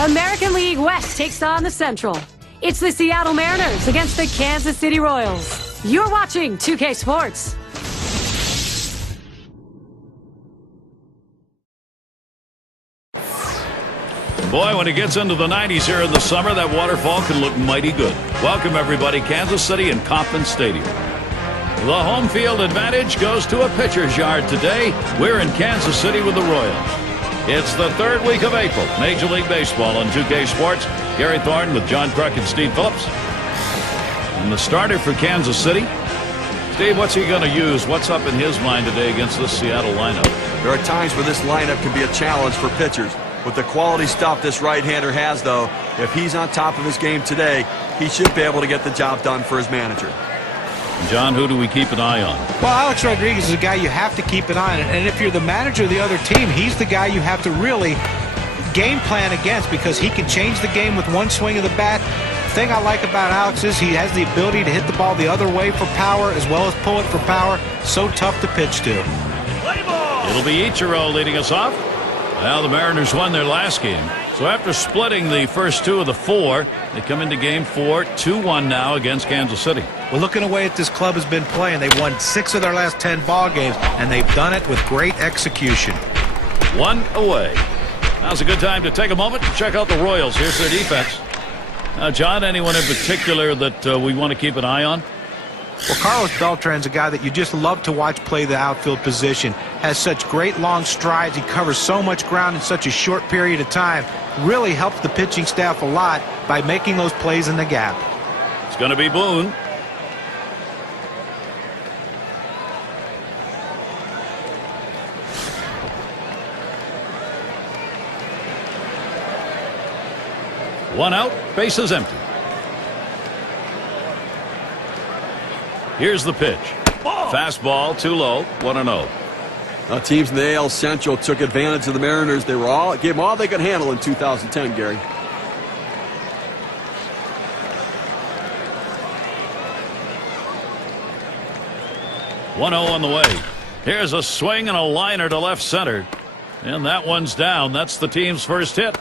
American League West takes on the Central. It's the Seattle Mariners against the Kansas City Royals. You're watching 2K Sports. Boy, when it gets into the 90s here in the summer, that waterfall can look mighty good. Welcome, everybody. Kansas City and Kauffman Stadium. The home field advantage goes to a pitcher's yard today. We're in Kansas City with the Royals. It's the third week of April. Major League Baseball on 2K Sports. Gary Thornton with John Kruk and Steve Phillips. And the starter for Kansas City. Steve, what's he going to use? What's up in his mind today against this Seattle lineup? There are times where this lineup can be a challenge for pitchers. With the quality stuff this right-hander has, though, if he's on top of his game today, he should be able to get the job done for his manager. John, who do we keep an eye on? Well, Alex Rodriguez is a guy you have to keep an eye on. And if you're the manager of the other team, he's the guy you have to really game plan against, because he can change the game with one swing of the bat. The thing I like about Alex is he has the ability to hit the ball the other way for power as well as pull it for power. So tough to pitch to. It'll be Ichiro leading us off. Now the Mariners won their last game. So after splitting the first two of the four, they come into game 4, 2-1 now against Kansas City. Well, looking away at this club has been playing. They've won 6 of their last 10 ball games, and they've done it with great execution. 1 away. Now's a good time to take a moment to check out the Royals. Here's their defense. Now, John, anyone in particular that we want to keep an eye on? Well, Carlos Beltran's a guy that you just love to watch play the outfield position. Has such great long strides. He covers so much ground in such a short period of time. Really helps the pitching staff a lot by making those plays in the gap. It's going to be Boone. One out, bases empty. Here's the pitch. Fastball too low, 1-0. Teams in the AL Central took advantage of the Mariners. They gave them all they could handle in 2010, Gary. One 0 on the way. Here's a swing and a liner to left center. And that one's down. That's the team's first hit.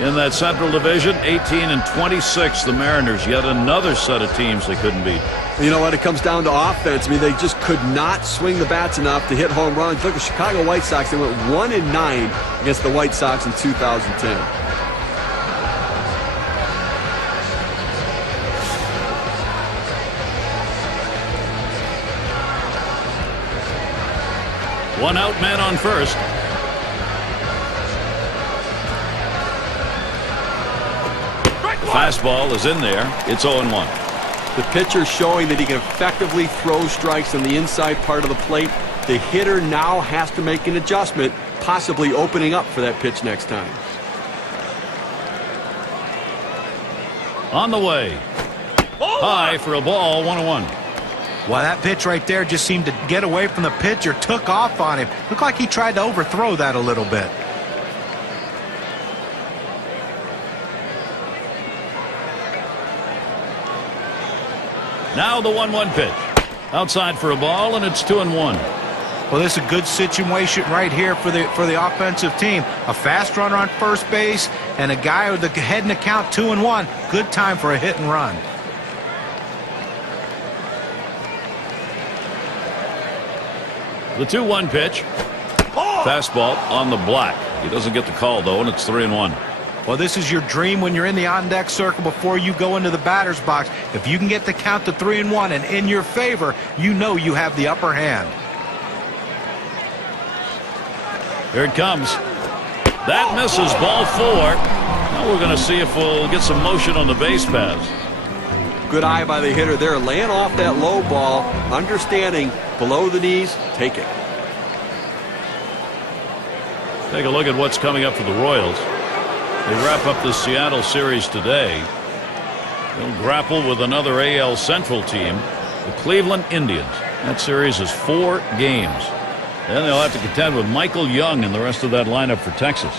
In that Central Division, 18-26, the Mariners, yet another set of teams they couldn't beat. You know what? It comes down to offense. I mean, they just could not swing the bats enough to hit home runs. Look at the Chicago White Sox. They went 1-9 against the White Sox in 2010. One out, man on first. Fastball is in there. It's 0-1. The pitcher showing that he can effectively throw strikes on the inside part of the plate. The hitter now has to make an adjustment, possibly opening up for that pitch next time. On the way. High for a ball, 1-1. Well, that pitch right there just seemed to get away from the pitcher, took off on him. Looked like he tried to overthrow that a little bit. Now the 1-1 pitch. Outside for a ball, and it's 2-1. Well, this is a good situation right here for the offensive team. A fast runner on first base and a guy with the head in the count, 2-1. Good time for a hit and run. The 2-1 pitch. Fastball on the black. He doesn't get the call, though, and it's 3-1. Well, this is your dream when you're in the on-deck circle before you go into the batter's box. If you can get the count to 3-1 and in your favor, you know you have the upper hand. Here it comes. That misses, ball 4. Now we're going to see if we'll get some motion on the base paths. Good eye by the hitter there, laying off that low ball, understanding below the knees, take it. Take a look at what's coming up for the Royals. They wrap up the Seattle series today. They'll grapple with another AL Central team, the Cleveland Indians. That series is 4 games. Then they'll have to contend with Michael Young and the rest of that lineup for Texas.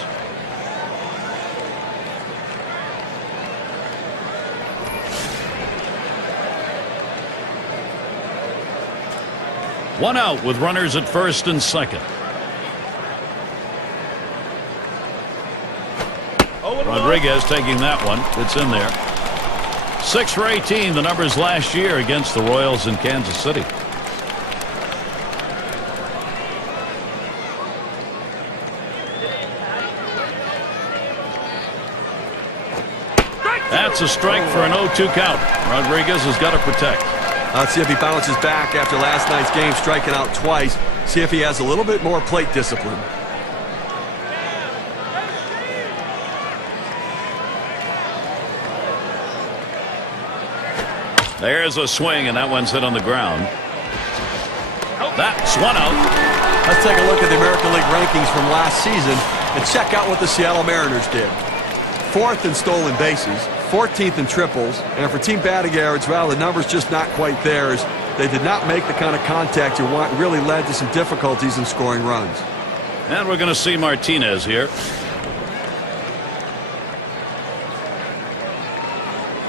One out with runners at first and second. Rodriguez taking that one. It's in there. 6 for 18, the numbers last year against the Royals in Kansas City. That's a strike for an 0-2 count. Rodriguez has got to protect. Let's see if he bounces back after last night's game, striking out twice. See if he has a little bit more plate discipline. There's a swing, and that one's hit on the ground. That's one out. Let's take a look at the American League rankings from last season and check out what the Seattle Mariners did. 4th in stolen bases, 14th in triples, and for team batting average, well, the number's just not quite theirs. They did not make the kind of contact you want, really led to some difficulties in scoring runs. And we're going to see Martinez here.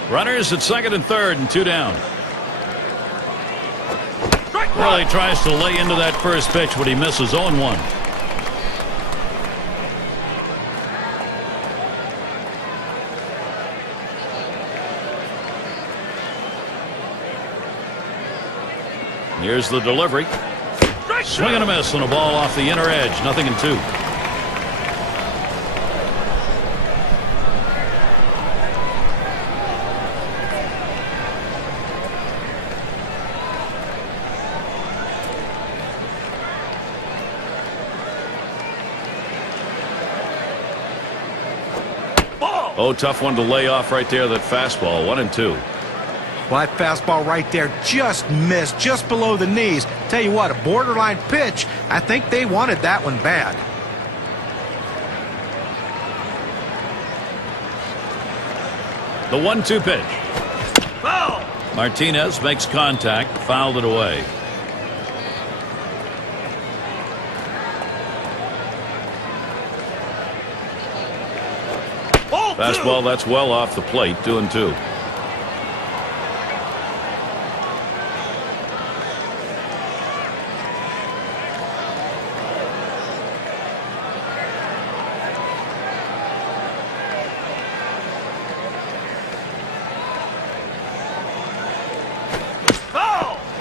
Runners at second and third and 2 down. Really tries to lay into that first pitch, but he misses. 0-1. Here's the delivery. Swing and a miss on a ball off the inner edge. 0-2. Oh, tough one to lay off right there, that fastball. 1-2. Well, that fastball right there just missed, just below the knees. Tell you what, a borderline pitch. I think they wanted that one bad. The 1-2 pitch. Foul! Martinez makes contact, fouled it away. Fastball, that's well off the plate. 2-2.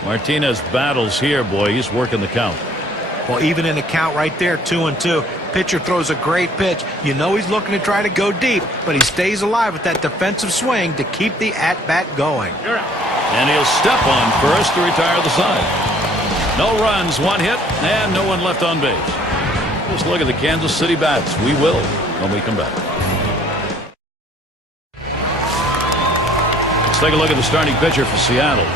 Martinez battles here, boy. He's working the count. Well, even in the count right there, 2-2. Pitcher throws a great pitch. You know he's looking to try to go deep, but he stays alive with that defensive swing to keep the at-bat going. And he'll step on first to retire the side. No runs, 1 hit, and no one left on base. Just look at the Kansas City bats. We will when we come back. Let's take a look at the starting pitcher for Seattle.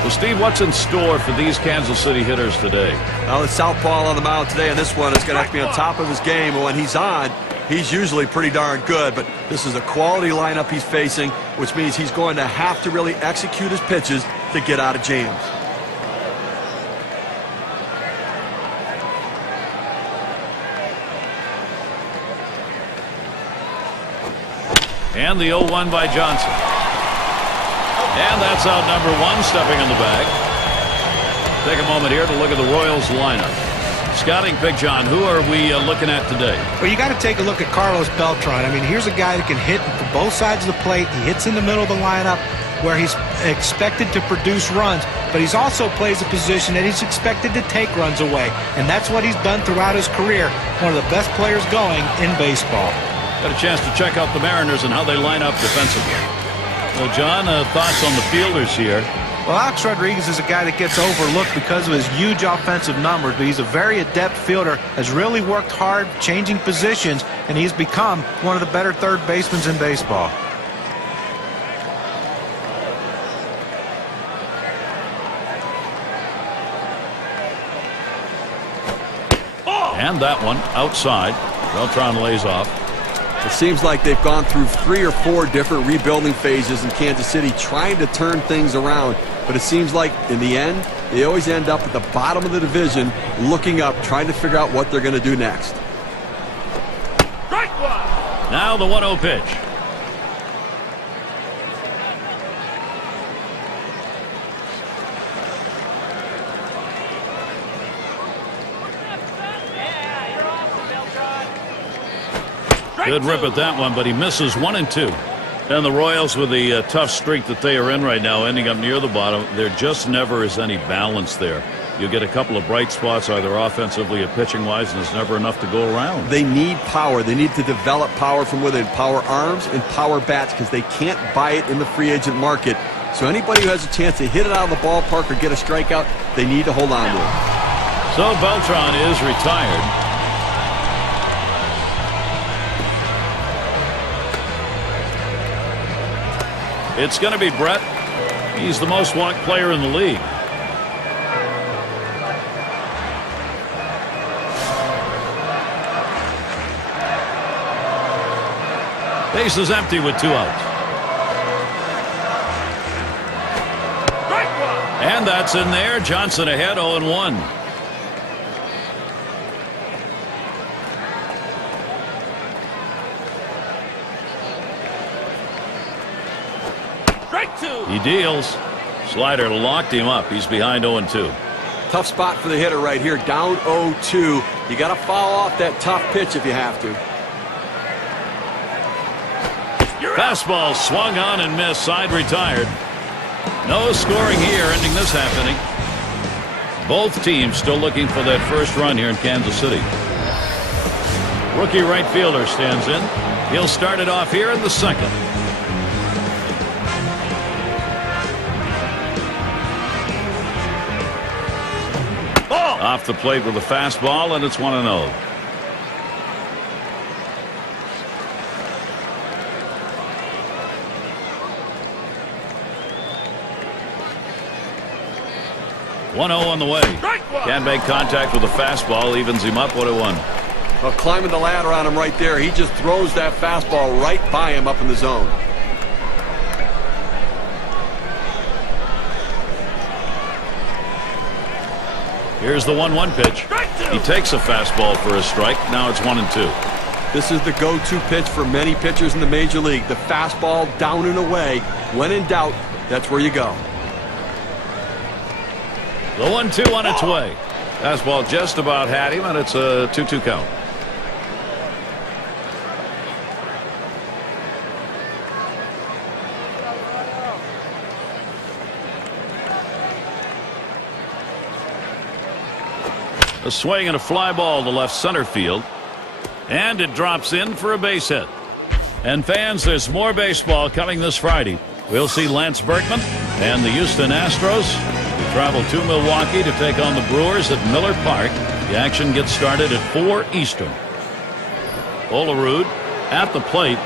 Well, Steve, what's in store for these Kansas City hitters today? Well, the southpaw on the mound today, and this one is going to have to be on top of his game. And when he's on, he's usually pretty darn good. But this is a quality lineup he's facing, which means he's going to have to really execute his pitches to get out of jams. And the 0-1 by Johnson. And that's out number 1, stepping in the bag. Take a moment here to look at the Royals lineup. Scouting pick, John, who are we looking at today? Well, you got to take a look at Carlos Beltran. I mean, here's a guy that can hit from both sides of the plate. He hits in the middle of the lineup where he's expected to produce runs, but he's also plays a position that he's expected to take runs away, and that's what he's done throughout his career. One of the best players going in baseball. Got a chance to check out the Mariners and how they line up defensively. Well, John, thoughts on the fielders here? Well, Alex Rodriguez is a guy that gets overlooked because of his huge offensive numbers, but he's a very adept fielder, has really worked hard changing positions, and he's become one of the better third basemen in baseball. And that one outside. Beltran lays off. It seems like they've gone through 3 or 4 different rebuilding phases in Kansas City trying to turn things around. But it seems like in the end, they always end up at the bottom of the division looking up, trying to figure out what they're going to do next. Now the 1-0 pitch. Good rip at that one, but he misses 1-2. And the Royals, with the tough streak that they are in right now, ending up near the bottom, there just never is any balance there. You get a couple of bright spots either offensively or pitching-wise, and there's never enough to go around. They need power. They need to develop power from within, power arms and power bats, because they can't buy it in the free agent market. So anybody who has a chance to hit it out of the ballpark or get a strikeout, they need to hold on to it. So Beltran is retired. It's going to be Brett. He's the most walked player in the league. Base is empty with 2 outs. And that's in there. Johnson ahead 0-1. He deals. Slider locked him up. He's behind 0-2. Tough spot for the hitter right here. Down 0-2. You got to foul off that tough pitch if you have to. Fastball swung on and missed. Side retired. No scoring here, ending this half inning. Both teams still looking for that first run here in Kansas City. Rookie right fielder stands in. He'll start it off here in the second. Off the plate with a fastball, and it's 1-0. On the way. Can't make contact with the fastball. Evens him up 1-1. Well, climbing the ladder on him right there. He just throws that fastball right by him up in the zone. Here's the 1-1 pitch. He takes a fastball for a strike. Now it's 1-2. This is the go-to pitch for many pitchers in the major league. The fastball down and away. When in doubt, that's where you go. The 1-2 on its way. Fastball just about had him, and it's a 2-2 count. A swing and a fly ball to left center field. And it drops in for a base hit. And fans, there's more baseball coming this Friday. We'll see Lance Berkman and the Houston Astros travel to Milwaukee to take on the Brewers at Miller Park. The action gets started at 4 Eastern. Olerud at the plate.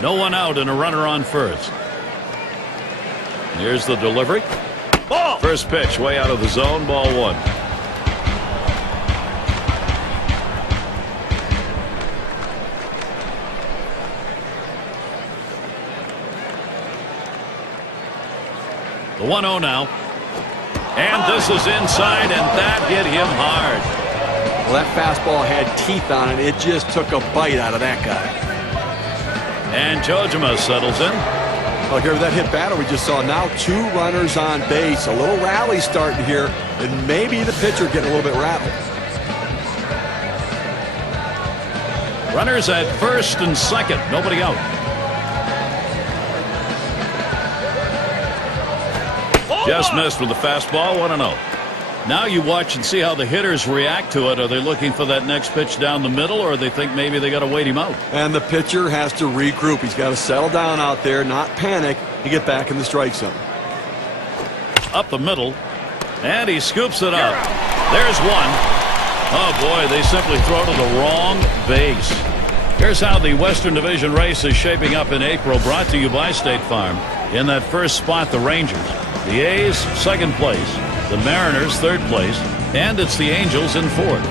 No one out and a runner on first. Here's the delivery. Ball. First pitch way out of the zone. Ball 1. The 1-0 now. And this is inside, and that hit him hard. Well, that fastball had teeth on it. It just took a bite out of that guy. And Jojima settles in. Well, here that hit batter we just saw. Now 2 runners on base. A little rally starting here, and maybe the pitcher getting a little bit rattled. Runners at first and second. Nobody out. Just missed with the fastball. 1-0. Now you watch and see how the hitters react to it. Are they looking for that next pitch down the middle, or they think maybe they got to wait him out? And the pitcher has to regroup. He's got to settle down out there, not panic, to get back in the strike zone. Up the middle, and he scoops it up. There's one. Oh, boy, they simply throw to the wrong base. Here's how the Western Division race is shaping up in April, brought to you by State Farm. In that first spot, the Rangers. The A's, second place. The Mariners, third place. And it's the Angels in fourth.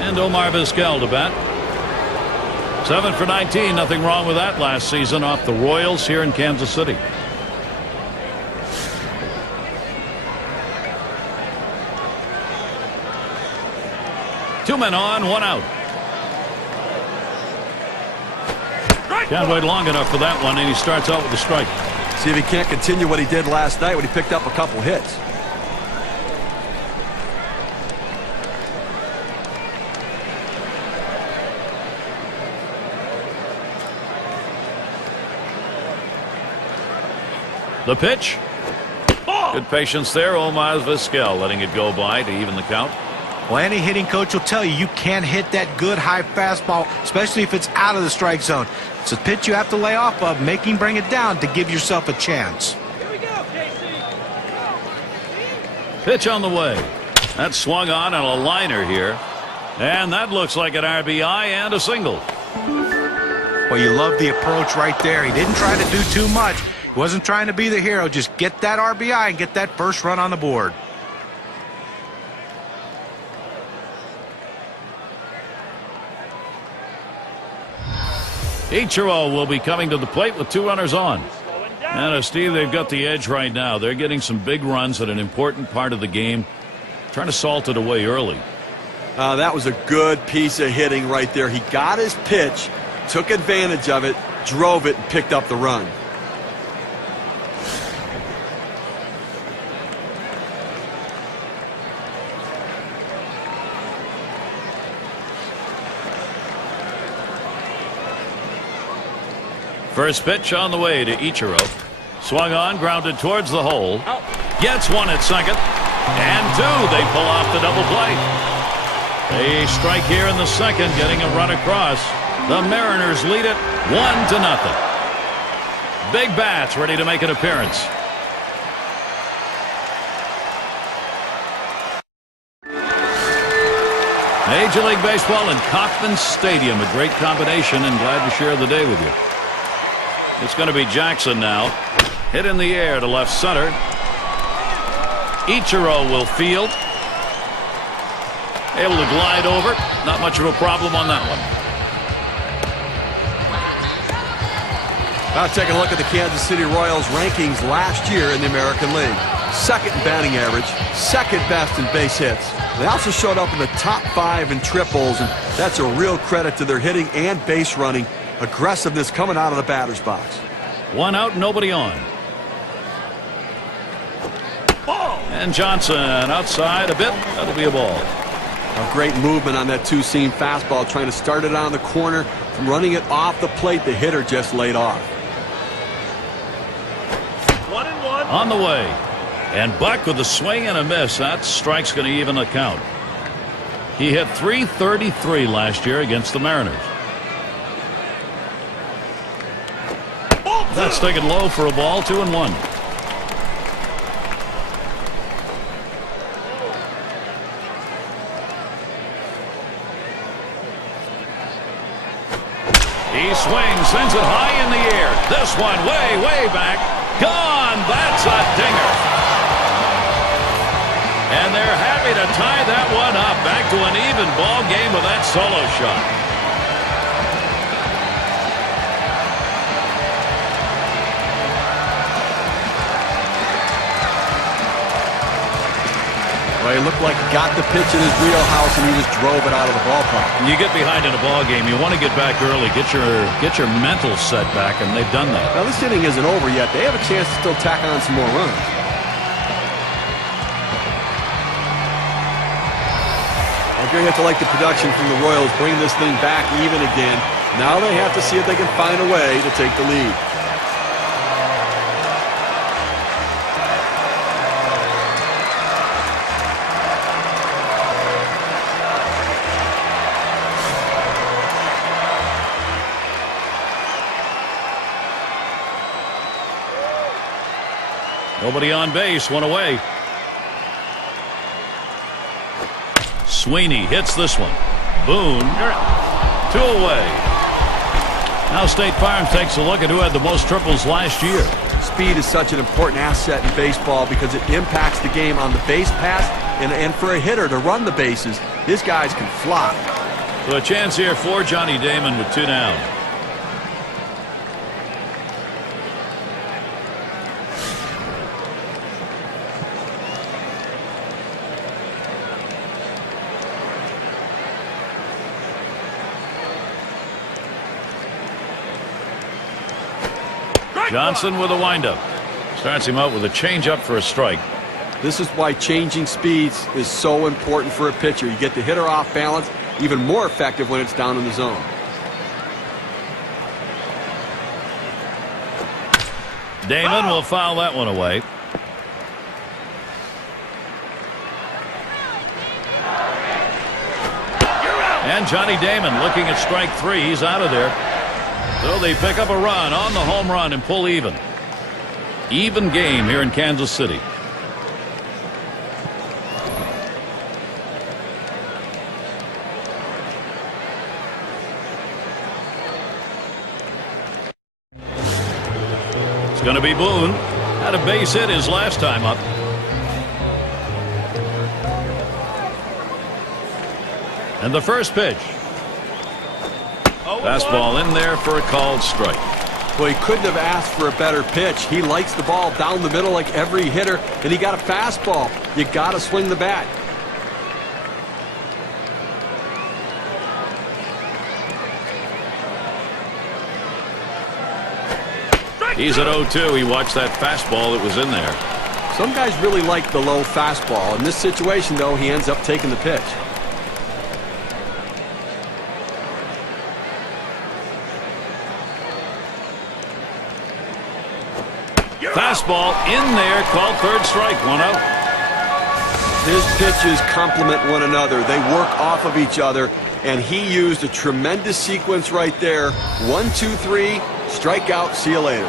And Omar Vizquel to bat. 7 for 19. Nothing wrong with that last season off the Royals here in Kansas City. Two men on, one out. Can't wait long enough for that one, and he starts out with a strike. See if he can't continue what he did last night when he picked up a couple hits. The pitch. Good patience there. Omar Vizquel letting it go by to even the count. Well, any hitting coach will tell you you can't hit that good high fastball, especially if it's out of the strike zone. It's a pitch you have to lay off of, bring it down to give yourself a chance. Here we go, Casey. Pitch on the way. That swung on a liner here. And that looks like an RBI and a single. Well, you love the approach right there. He didn't try to do too much. He wasn't trying to be the hero. Just get that RBI and get that first run on the board. Ichiro will be coming to the plate with 2 runners on. And Steve, they've got the edge right now. They're getting some big runs at an important part of the game. Trying to salt it away early. That was a good piece of hitting right there. He got his pitch, took advantage of it, drove it, and picked up the run. First pitch on the way to Ichiro. Swung on, grounded towards the hole. Gets one at second. And 2. They pull off the double play. A strike here in the second, getting a run across. The Mariners lead it 1-0. Big bats ready to make an appearance. Major League Baseball and Kauffman Stadium. A great combination, and glad to share the day with you. It's going to be Jackson now. Hit in the air to left center. Ichiro will field. Able to glide over. Not much of a problem on that one. Now taking a look at the Kansas City Royals rankings last year in the American League. Second in batting average, second best in base hits. They also showed up in the top 5 in triples, and that's a real credit to their hitting and base running. Aggressiveness coming out of the batter's box. 1 out, nobody on. And Johnson outside a bit. That'll be a ball. A great movement on that 2-seam fastball, trying to start it on the corner. From running it off the plate, the hitter just laid off. 1-1. On the way. And Buck with a swing and a miss. That strike's going to even the count. He hit .333 last year against the Mariners. That's taken low for a ball. 2-1. He swings, sends it high in the air. This one way back. Gone. That's a dinger. And they're happy to tie that one up. Back to an even ball game with that solo shot. Well, he looked like he got the pitch in his wheelhouse and he just drove it out of the ballpark. You get behind in a ball game, you want to get back early, get your mental set back, and they've done that. Now this inning isn't over yet. They have a chance to still tack on some more runs. I'm going to have to like the production from the Royals, bring this thing back even again. Now they have to see if they can find a way to take the lead. Nobody on base, one away. Sweeney hits this one. Boone, 2 away. Now State Farm takes a look at who had the most triples last year. Speed is such an important asset in baseball because it impacts the game on the base pass, and for a hitter to run the bases, his guys can fly. So a chance here for Johnny Damon with 2 down. Johnson with a windup. Starts him out with a changeup for a strike. This is why changing speeds is so important for a pitcher. You get the hitter off balance, even more effective when it's down in the zone. Damon will foul that one away. And Johnny Damon looking at strike 3. He's out of there. So they pick up a run on the home run and pull even. Even game here in Kansas City. It's going to be Boone. Had a base hit his last time up. And the first pitch. Fastball in there for a called strike. Well, he couldn't have asked for a better pitch. He likes the ball down the middle like every hitter, and he got a fastball. You got to swing the bat. He's at 0-2. He watched that fastball that was in there. Some guys really like the low fastball. In this situation, though, he ends up taking the pitch. Fastball in there, called third strike, 1-0. His pitches complement one another. They work off of each other, and he used a tremendous sequence right there. 1, 2, 3, strikeout, see you later.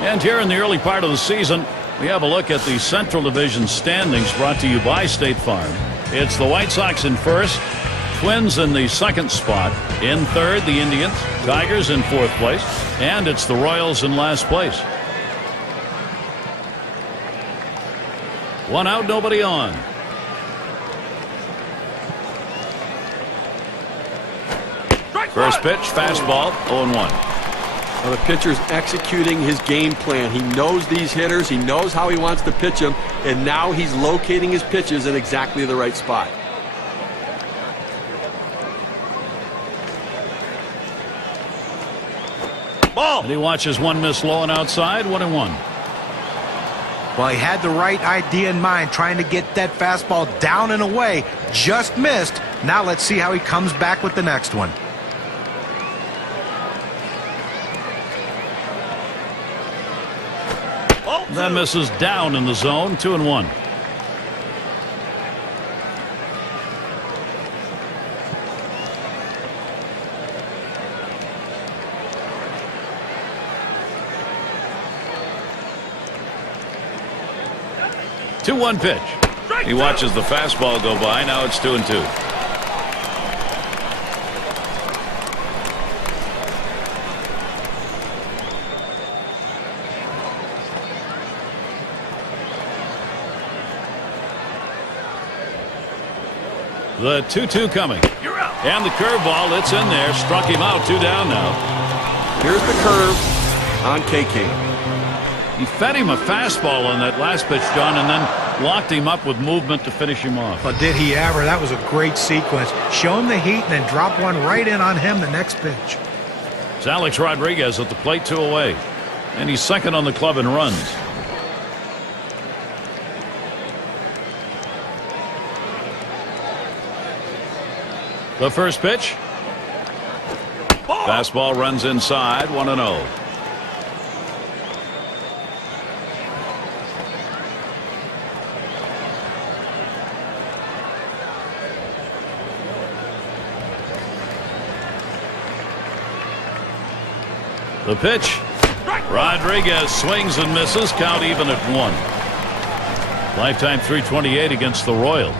And here in the early part of the season, we have a look at the Central Division standings brought to you by State Farm. It's the White Sox in first, Twins in the second spot, in third the Indians, Tigers in fourth place, and it's the Royals in last place. 1 out, nobody on. First pitch, fastball, 0-1. Well, the pitcher's executing his game plan. He knows these hitters. He knows how he wants to pitch them, and now he's locating his pitches in exactly the right spot. Ball. And he watches one miss low and outside, 1-1. Well, he had the right idea in mind, trying to get that fastball down and away. Just missed. Now let's see how he comes back with the next one. That misses down in the zone, 2-1. Two-one pitch. He watches the fastball go by. Now it's 2-2. The 2-2 coming. And the curveball, it's in there. Struck him out. 2 down now. Here's the curve on KK. He fed him a fastball on that last pitch, John, and then locked him up with movement to finish him off. But did he ever? That was a great sequence. Show him the heat and then drop one right in on him the next pitch. It's Alex Rodriguez at the plate, 2 away. And he's second on the club in runs. The first pitch. Fastball runs inside, 1-0. The pitch. Rodriguez swings and misses. Count even at 1. Lifetime .328 against the Royals.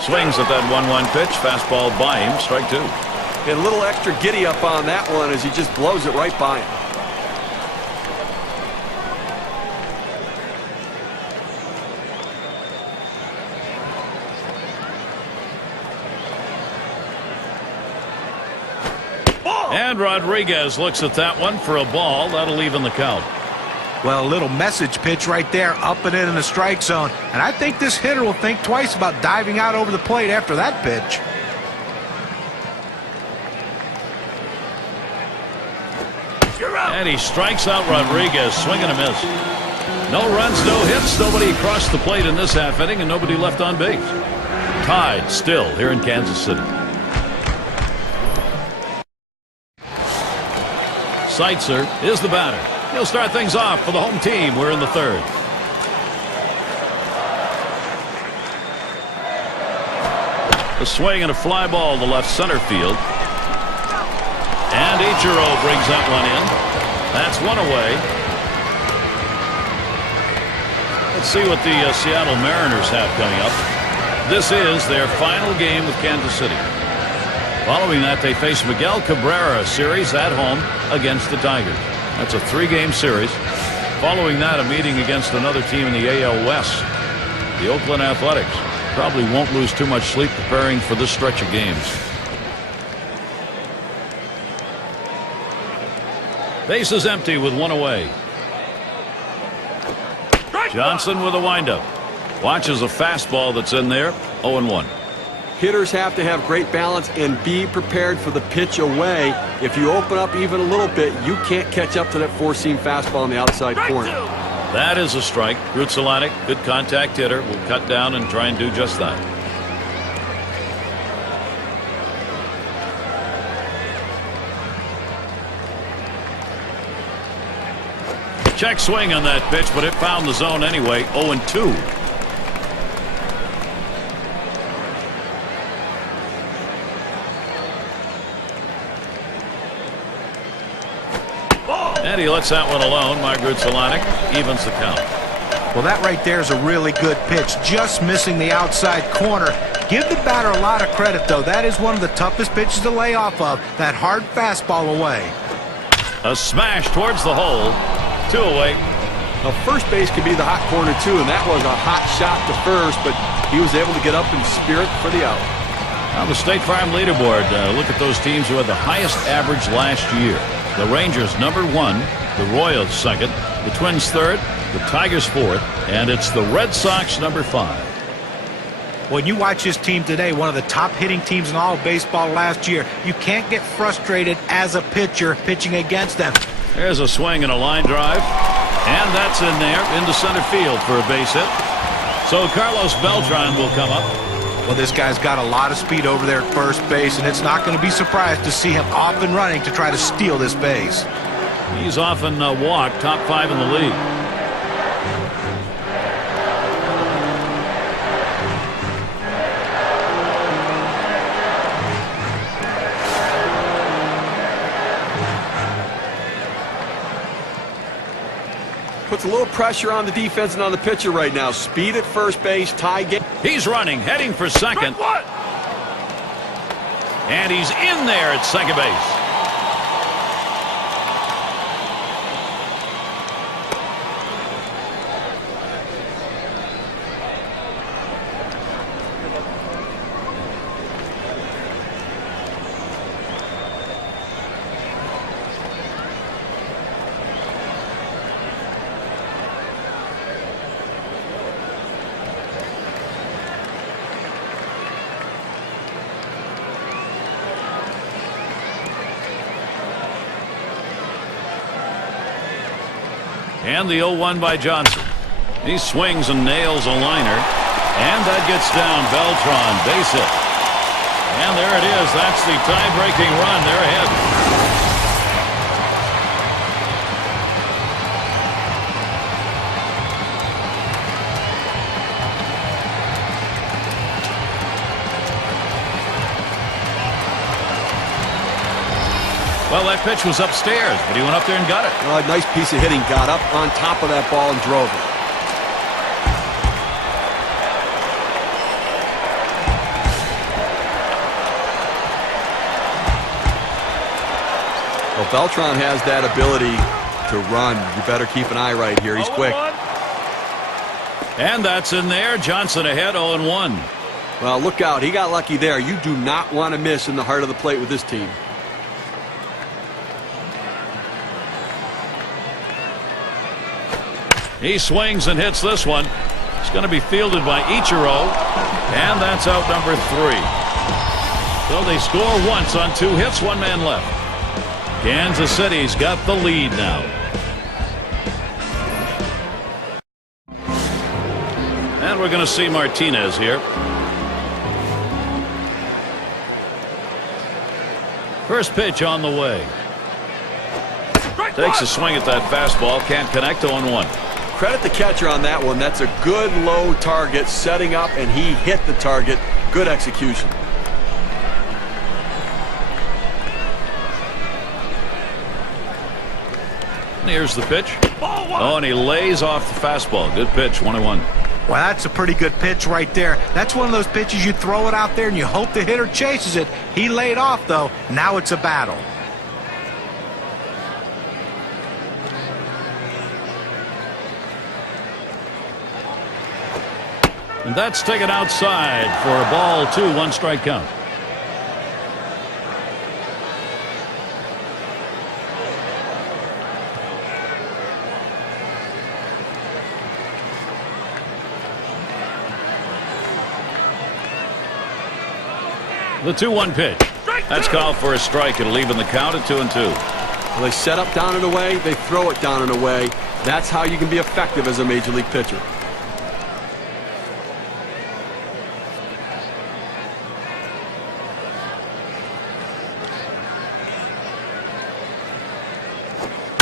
Swings at that 1-1 pitch. Fastball by him. Strike 2. And a little extra giddy up on that one as he just blows it right by him. And Rodriguez looks at that one for a ball. That'll even the count. Well, a little message pitch right there, up and in the strike zone. And I think this hitter will think twice about diving out over the plate after that pitch. And he strikes out Rodriguez, swing and a miss. No runs, no hits, nobody across the plate in this half inning, and nobody left on base. Tied still here in Kansas City. Seitzer is the batter. He'll start things off for the home team. We're in the third. A swing and a fly ball to left center field. And Ichiro brings that one in. That's one away. Let's see what the Seattle Mariners have coming up. This is their final game with Kansas City. Following that, they face Miguel Cabrera series at home against the Tigers. That's a 3-game series. Following that, a meeting against another team in the AL West, the Oakland Athletics. Probably won't lose too much sleep preparing for this stretch of games. Base is empty with one away. Johnson with a windup. Watches a fastball that's in there. 0-1. Hitters have to have great balance and be prepared for the pitch away. If you open up even a little bit, you can't catch up to that four-seam fastball on the outside corner. That is a strike. Grutzelanek, good contact hitter, will cut down and try and do just that. Check swing on that pitch, but it found the zone anyway. 0-2. And he lets that one alone. Margaret Solanic evens the count. Well, that right there is a really good pitch. Just missing the outside corner. Give the batter a lot of credit, though. That is one of the toughest pitches to lay off of. That hard fastball away. A smash towards the hole. 2 away. Now, first base could be the hot corner, too, and that was a hot shot to first, but he was able to get up in spirit for the out. On the State Farm leaderboard, look at those teams who had the highest average last year. The Rangers number 1, the Royals second, the Twins third, the Tigers fourth, and it's the Red Sox number 5. When you watch this team today, one of the top hitting teams in all of baseball last year, you can't get frustrated as a pitcher pitching against them. There's a swing and a line drive, and that's in there into center field for a base hit. So Carlos Beltran will come up. Well, this guy's got a lot of speed over there at first base, and it's not going to be surprised to see him off and running to try to steal this base. He's often walked top 5 in the league. Puts a little pressure on the defense and on the pitcher right now. Speed at first base, tie game. He's running, heading for second. And he's in there at second base. And the 0-1 by Johnson. He swings and nails a liner. And that gets down Beltran, base hit. And there it is. That's the tie-breaking run. They're ahead. Well, that pitch was upstairs, but he went up there and got it. Well, a nice piece of hitting. Got up on top of that ball and drove it. Well, Beltran has that ability to run. You better keep an eye right here. He's quick. And that's in there. Johnson ahead, 0-1. Well, look out. He got lucky there. You do not want to miss in the heart of the plate with this team. He swings and hits this one. It's going to be fielded by Ichiro, and that's out number 3. So they score once on 2 hits, 1 man left. Kansas City's got the lead now. And we're going to see Martinez here. First pitch on the way. Takes a swing at that fastball. Can't connect. 0-1. Credit the catcher on that one. That's a good low target setting up, and he hit the target. Good execution. And here's the pitch. Oh, and he lays off the fastball. Good pitch. 1-1. Well, that's a pretty good pitch right there. That's one of those pitches you throw it out there and you hope the hitter chases it. He laid off, though. Now it's a battle. And that's taken outside for a ball 2, 1 strike count. The 2-1 pitch. That's called for a strike. It'll even the count at 2-2. Well, they set up down and away. They throw it down and away. That's how you can be effective as a major league pitcher.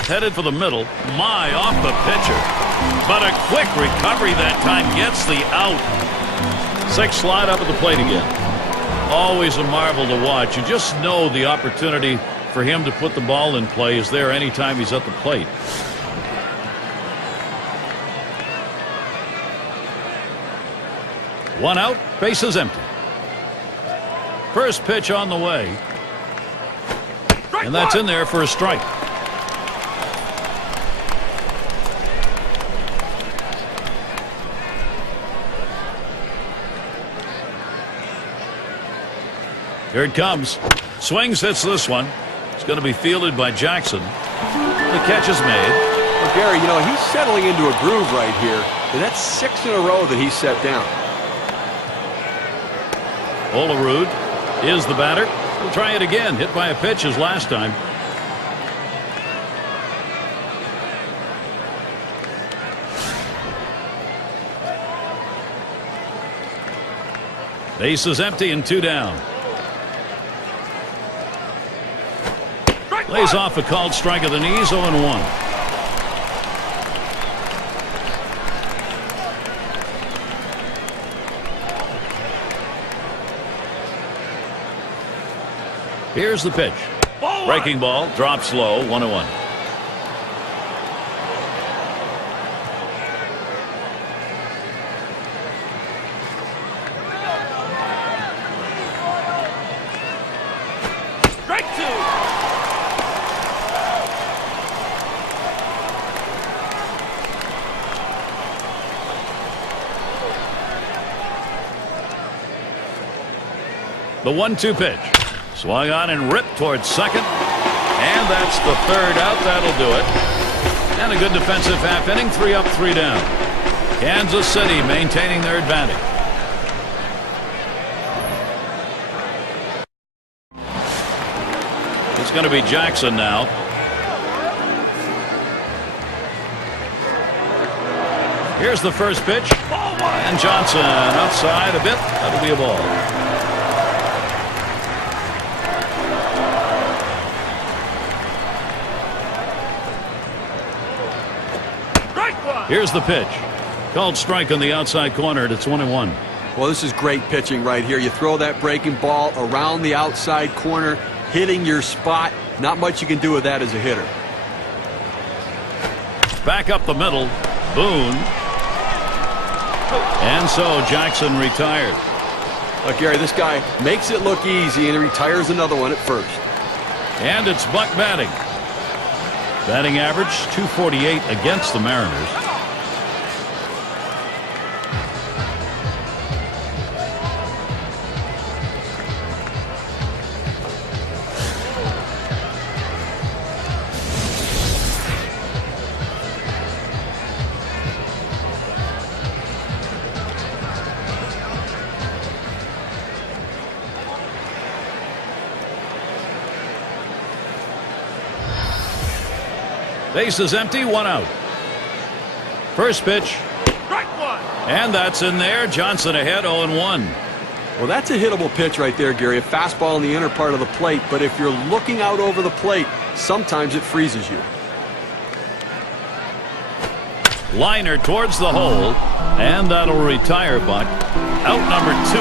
Headed for the middle. My, off the pitcher. But a quick recovery that time gets the out. 6 slide up at the plate again. Always a marvel to watch. You just know the opportunity for him to put the ball in play is there anytime he's at the plate. One out, bases empty. First pitch on the way. And that's in there for a strike. Here it comes. Swings, hits this one. It's going to be fielded by Jackson. The catch is made. Well, Gary, you know, he's settling into a groove right here. And that's 6 in a row that he's set down. Olerud is the batter. We'll try it again. Hit by a pitch as last time. Base is empty and 2 down. Lays off a called strike of the knees. 0-1. Here's the pitch. Breaking ball. Drops low. 1-1. The 1-2 pitch. Swung on and ripped towards second. And that's the 3rd out. That'll do it. And a good defensive half inning. 3 up, 3 down. Kansas City maintaining their advantage. It's going to be Jackson now. Here's the first pitch. And Johnson outside a bit. That'll be a ball. Here's the pitch. Called strike on the outside corner. It's 1-1. Well, this is great pitching right here. You throw that breaking ball around the outside corner, hitting your spot. Not much you can do with that as a hitter. Back up the middle. Boone. And so Jackson retired. Look, Gary, this guy makes it look easy, and he retires another one at first. And it's Buck batting. Batting average .248 against the Mariners. Base is empty, one out. First pitch. Strike one. And that's in there. Johnson ahead, 0-1. Well, that's a hittable pitch right there, Gary. A fastball in the inner part of the plate, but if you're looking out over the plate, sometimes it freezes you. Liner towards the hole, and that'll retire Buck. Out number 2.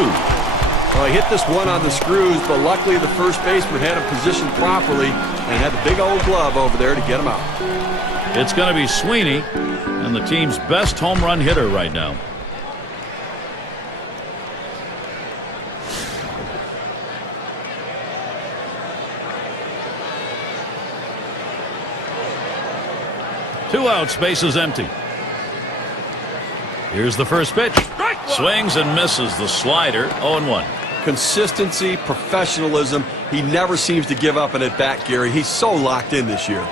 Well, he hit this one on the screws, but luckily the first baseman had him positioned properly and had the big old glove over there to get him out. It's going to be Sweeney, and the team's best home run hitter right now. Two outs, base is empty. Here's the first pitch. Swings and misses the slider, 0-1. Consistency, professionalism. He never seems to give up an at-bat, Gary. He's so locked in this year.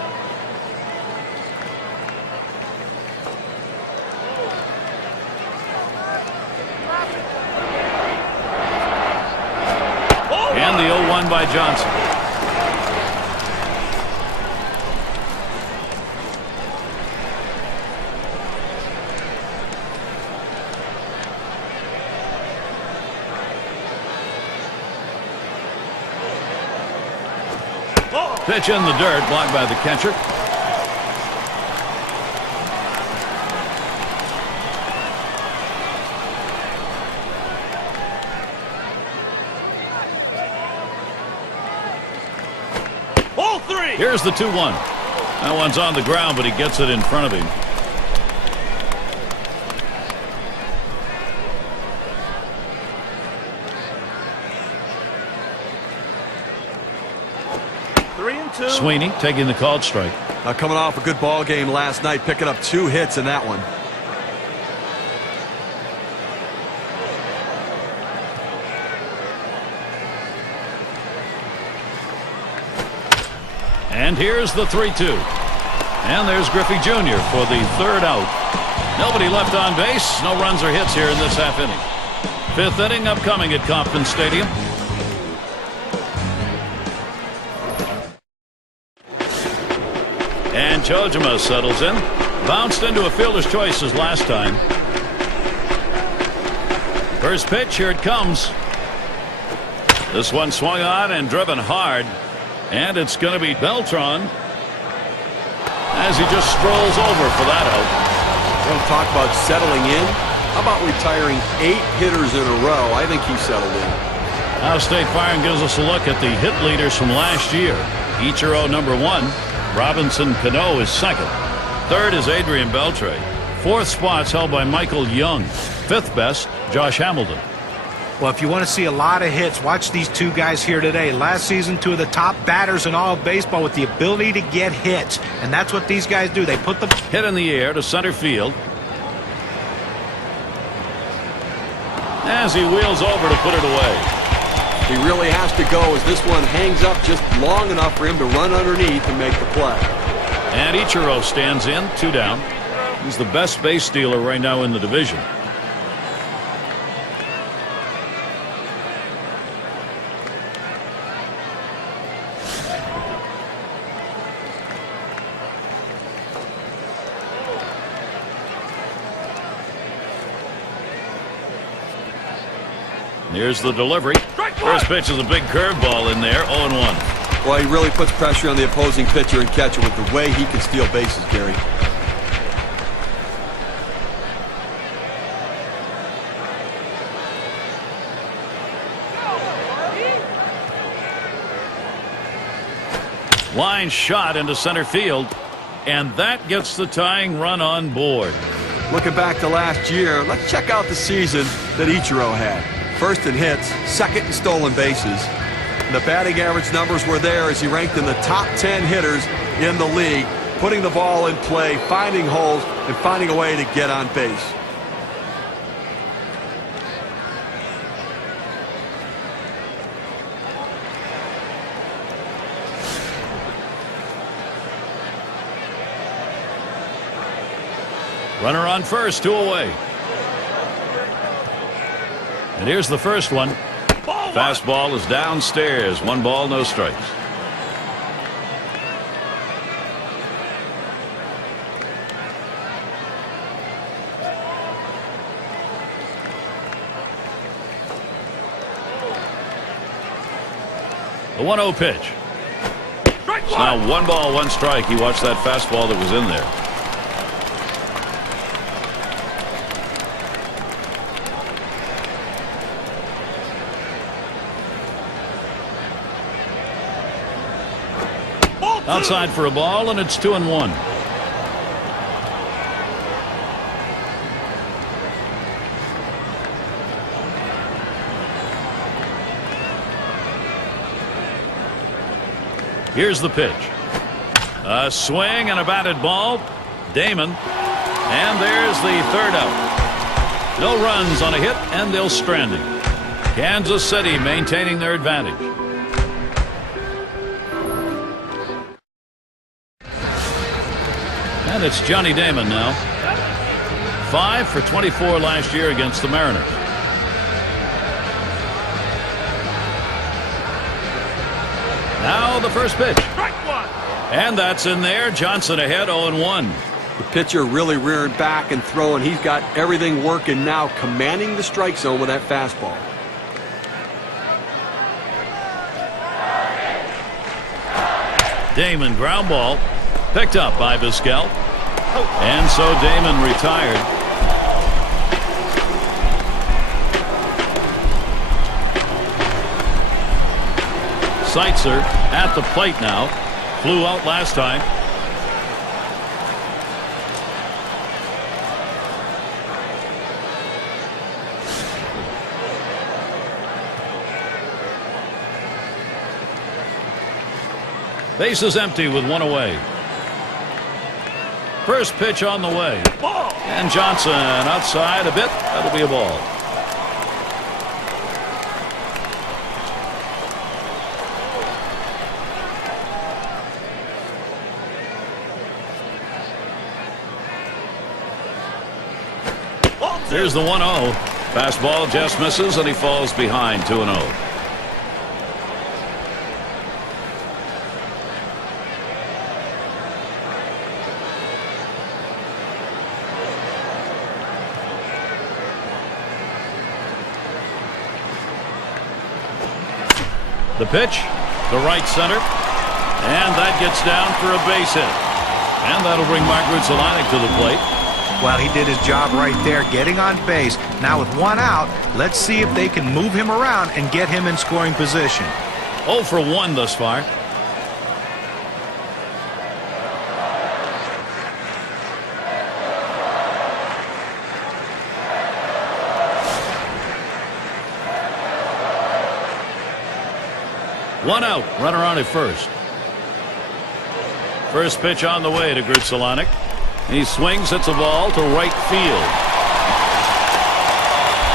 And the 0-1 by Johnson. Pitch in the dirt, blocked by the catcher. Ball 3. Here's the 2-1. That one's on the ground, but he gets it in front of him. Sweeney taking the called strike. Now coming off a good ball game last night, picking up 2 hits in that one. And here's the 3-2. And there's Griffey Jr. for the 3rd out. Nobody left on base. No runs or hits here in this half inning. 5th inning upcoming at Kauffman Stadium. And Chojima settles in. Bounced into a fielder's choice as last time. First pitch, here it comes. This one swung on and driven hard. And it's going to be Beltran as he just strolls over for that out. Don't talk about settling in. How about retiring 8 hitters in a row? I think he settled in. Now State Farm gives us a look at the hit leaders from last year. Ichiro number 1. Robinson Cano is 2nd. 3rd is Adrian Beltre. 4th spot's held by Michael Young. 5th best, Josh Hamilton. Well, if you want to see a lot of hits, watch these 2 guys here today. Last season, 2 of the top batters in all of baseball with the ability to get hits. And that's what these guys do. They put the hit in the air to center field. As he wheels over to put it away. He really has to go as this one hangs up just long enough for him to run underneath and make the play. And Ichiro stands in, 2 down. He's the best base stealer right now in the division. Here's the delivery. First pitch is a big curveball in there, 0-1. Well, he really puts pressure on the opposing pitcher and catcher with the way he can steal bases, Gary. Line shot into center field, and that gets the tying run on board. Looking back to last year, let's check out the season that Ichiro had. 1st in hits, 2nd in stolen bases. And the batting average numbers were there as he ranked in the top 10 hitters in the league, putting the ball in play, finding holes, and finding a way to get on base. Runner on first, 2 away. And here's the first one. Fastball is downstairs. 1 ball, no strikes. The 1-0 pitch. It's now 1 ball, 1 strike. He watched that fastball that was in there. Outside for a ball, and it's 2-1. Here's the pitch. A swing and a batted ball. Damon. And there's the 3rd out. No runs on a hit, and they'll strand him. Kansas City maintaining their advantage. And it's Johnny Damon now. 5 for 24 last year against the Mariners. Now the first pitch. And that's in there. Johnson ahead, 0-1. The pitcher really rearing back and throwing. He's got everything working now, commanding the strike zone with that fastball. Damon, ground ball. Picked up by Vizquel. And so Damon retired. Seitzer at the plate now. Flew out last time. Bases empty with 1 away. First pitch on the way. And Johnson outside a bit. That'll be a ball. Here's the 1-0. Fastball just misses, and he falls behind 2-0. The pitch to right center, and that gets down for a base hit. And that'll bring Mark Rutzelanek to the plate. Well, he did his job right there, getting on base. Now with 1 out, let's see if they can move him around and get him in scoring position. 0 for 1 thus far. One out, runner on at first. First pitch on the way to Grutzelanek. He swings, hits a ball to right field.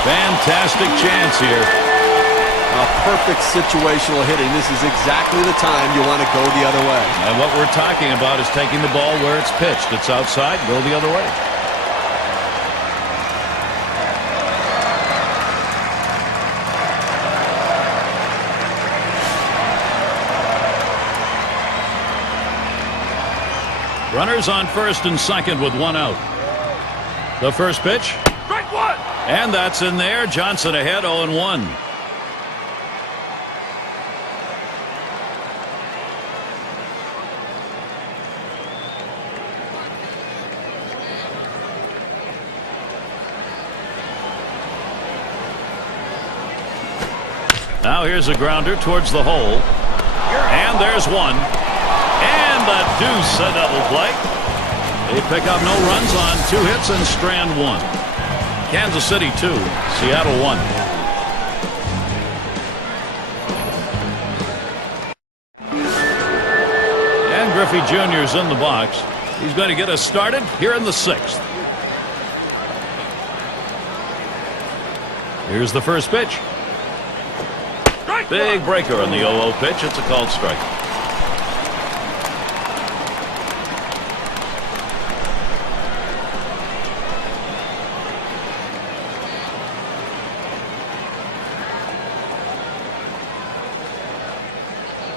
Fantastic chance here. A perfect situational hitting. This is exactly the time you want to go the other way. And what we're talking about is taking the ball where it's pitched. It's outside, go the other way. Runners on first and second with 1 out. The first pitch. Strike 1. And that's in there. Johnson ahead, 0-1. Now here's a grounder towards the hole. And there's one. And a deuce, a double play. They pick up no runs on 2 hits and strand 1. Kansas City 2, Seattle 1. And Griffey Jr.'s in the box. He's going to get us started here in the 6th. Here's the first pitch. Big breaker on the 0-0 pitch. It's a called strike.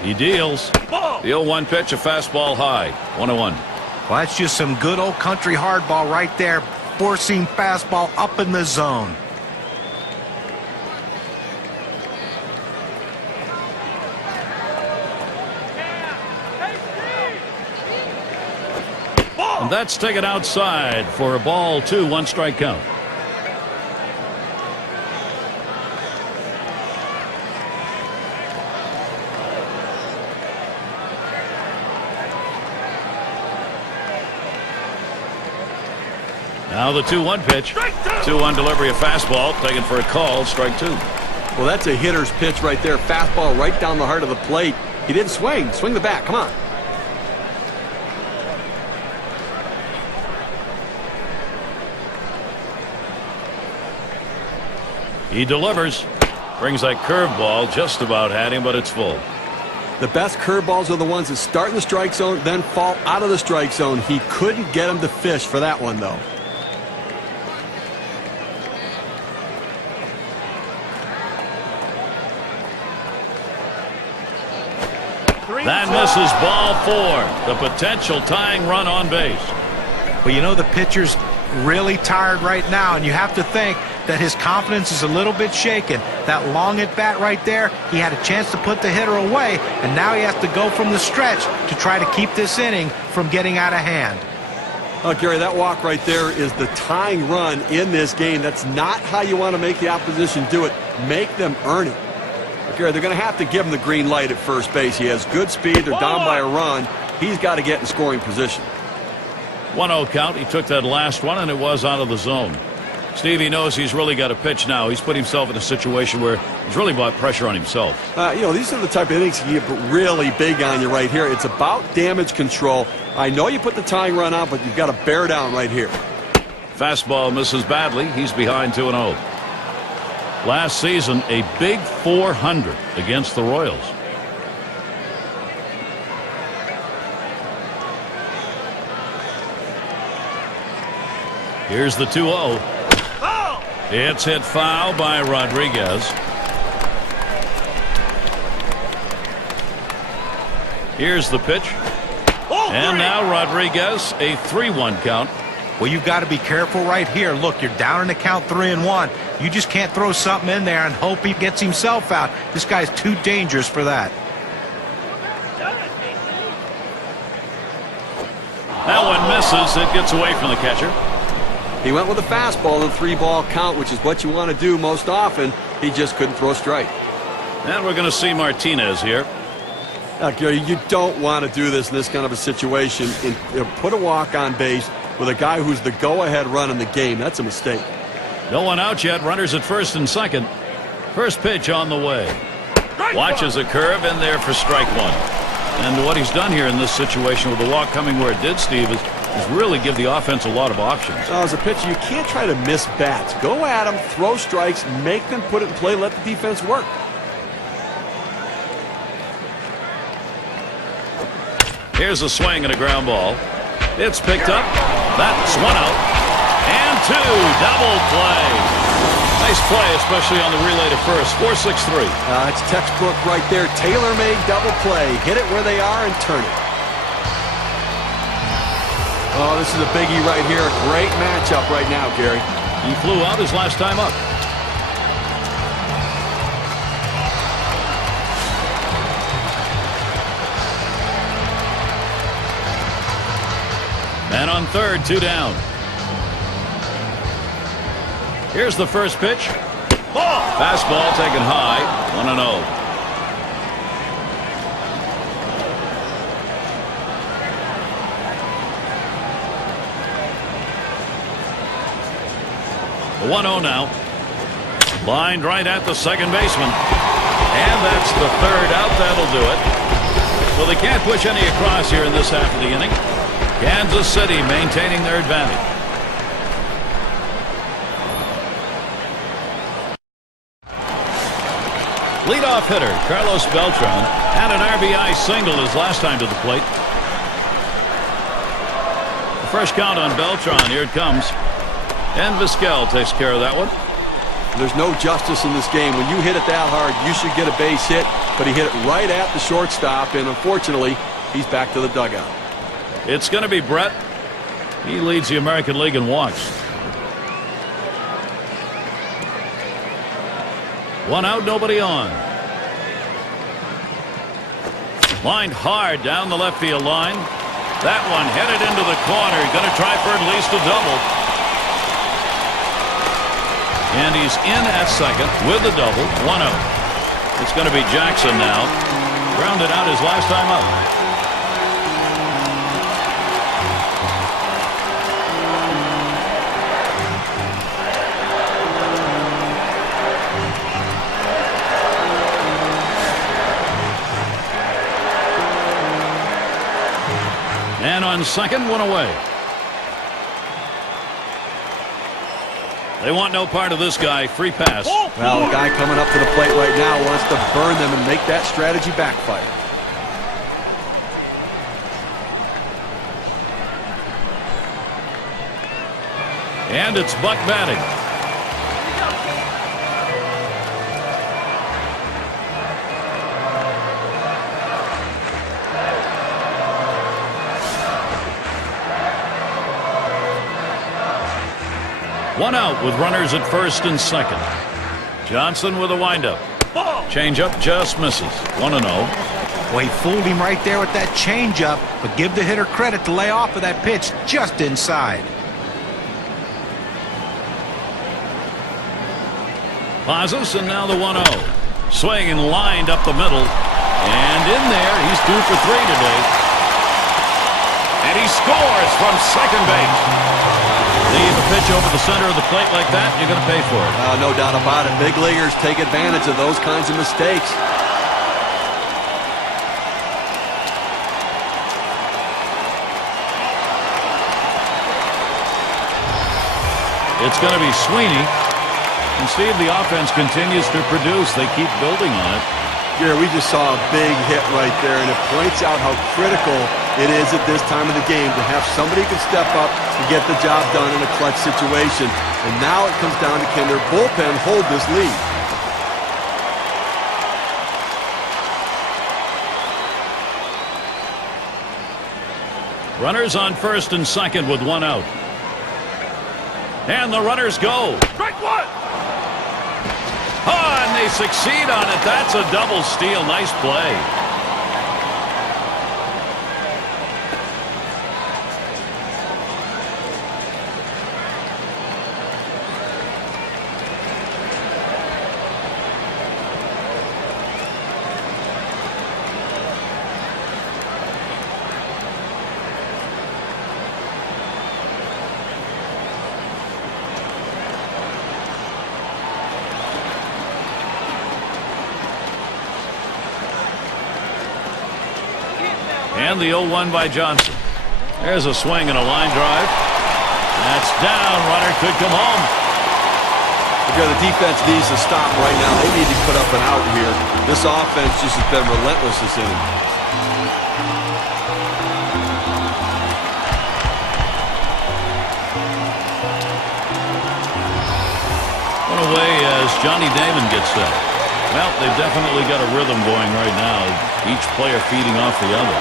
He deals. The 0-1 pitch, a fastball high. 1-1. Well, that's just some good old country hardball right there. Four-seam fastball up in the zone. And that's taken outside for a ball 2, 1 strike count. Now the 2-1 pitch. 2-1 delivery of fastball taken for a call, strike 2. Well, that's a hitter's pitch right there. Fastball right down the heart of the plate. He didn't swing. Swing the bat. Come on. He delivers. Brings that curveball. Just about had him, but it's full. The best curveballs are the ones that start in the strike zone, then fall out of the strike zone. He couldn't get him to fish for that one, though. That misses, ball 4. The potential tying run on base. Well, you know, the pitcher's really tired right now, and you have to think that his confidence is a little bit shaken. That long at bat right there, he had a chance to put the hitter away, and now he has to go from the stretch to try to keep this inning from getting out of hand. Oh, Gary, that walk right there is the tying run in this game. That's not how you want to make the opposition do it. Make them earn it. Gary, they're going to have to give him the green light at first base. He has good speed. They're down by a run. He's got to get in scoring position. 1-0 count. He took that last one, and it was out of the zone. Stevie knows he's really got to pitch now. He's put himself in a situation where he's really brought pressure on himself. You know, these are the type of innings he get really big on you right here. It's about damage control. I know you put the tying run out, but you've got to bear down right here. Fastball misses badly. He's behind 2-0. Last season, a big 400 against the Royals. Here's the 2-0. It's hit foul by Rodriguez. Here's the pitch. And now Rodriguez, a 3-1 count. Well, you've got to be careful right here. Look, you're down in the count 3-1. You just can't throw something in there and hope he gets himself out. This guy's too dangerous for that. That one misses. It gets away from the catcher. He went with a fastball in 3-ball count, which is what you want to do most often. He just couldn't throw a strike. And we're going to see Martinez here. Gary, you don't want to do this in this kind of a situation. Put a walk on base with a guy who's the go-ahead run in the game. That's a mistake. No one out yet. Runners at first and second. First pitch on the way. Watches a curve in there for strike 1. And what he's done here in this situation with the walk coming where it did, Steve, is really give the offense a lot of options. As a pitcher, you can't try to miss bats. Go at them, throw strikes, make them put it in play, let the defense work. Here's a swing and a ground ball. It's picked up. That's 1 out. And 2. Double play. Nice play, especially on the relay to first. 4-6-3. It's textbook right there. Tailor-made double play. Hit it where they are and turn it. Oh, this is a biggie right here. A great matchup right now, Gary. He flew out his last time up. And on third, 2 down. Here's the first pitch. Fastball taken high. 1-0. The 1-0 now. Lined right at the second baseman. And that's the third out. That'll do it. Well, they can't push any across here in this half of the inning. Kansas City maintaining their advantage. Leadoff hitter Carlos Beltran had an RBI single his last time to the plate. The first count on Beltran. Here it comes. And Vizquel takes care of that one. There's no justice in this game. When you hit it that hard, you should get a base hit. But he hit it right at the shortstop, and unfortunately, he's back to the dugout. It's going to be Brett. He leads the American League in walks. 1 out, nobody on. Lined hard down the left field line. That one headed into the corner. Going to try for at least a double. And he's in at second with a double. 1 out. It's going to be Jackson now. Grounded out his last time up. And on second, 1 away. They want no part of this guy. Free pass. Well, the guy coming up to the plate right now wants to burn them and make that strategy backfire. And it's Buck batting. One out with runners at first and second. Johnson with a windup. Changeup just misses. 1-0. Well, he fooled him right there with that changeup, but give the hitter credit to lay off of that pitch just inside. Pauses, and now the 1-0. Swing and lined up the middle. And in there, he's due for 3 today. And he scores from second base. Leave a pitch over the center of the plate like that, you're going to pay for it. No doubt about it. Big leaguers take advantage of those kinds of mistakes. It's going to be Sweeney. And Steve, the offense continues to produce. They keep building on it. Gary, we just saw a big hit right there, and it points out how critical it is at this time of the game to have somebody who can step up and get the job done in a clutch situation. And now it comes down to can their bullpen hold this lead. Runners on first and second with 1 out. And the runners go. Strike 1. Oh, and they succeed on it. That's a double steal. Nice play. And the 0-1 by Johnson. There's a swing and a line drive. That's down. Runner could come home. The defense needs to stop right now. They need to put up an out here. This offense just has been relentless this inning. One away as Johnny Damon gets set. Well, they've definitely got a rhythm going right now. Each player feeding off the other.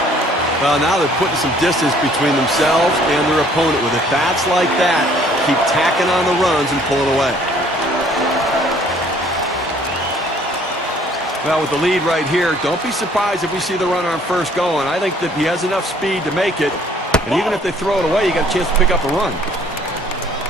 Well, now they're putting some distance between themselves and their opponent. With at bats like that, keep tacking on the runs and pulling away. Well, with the lead right here, don't be surprised if we see the runner on first going. I think that he has enough speed to make it. And even if they throw it away, you got a chance to pick up a run.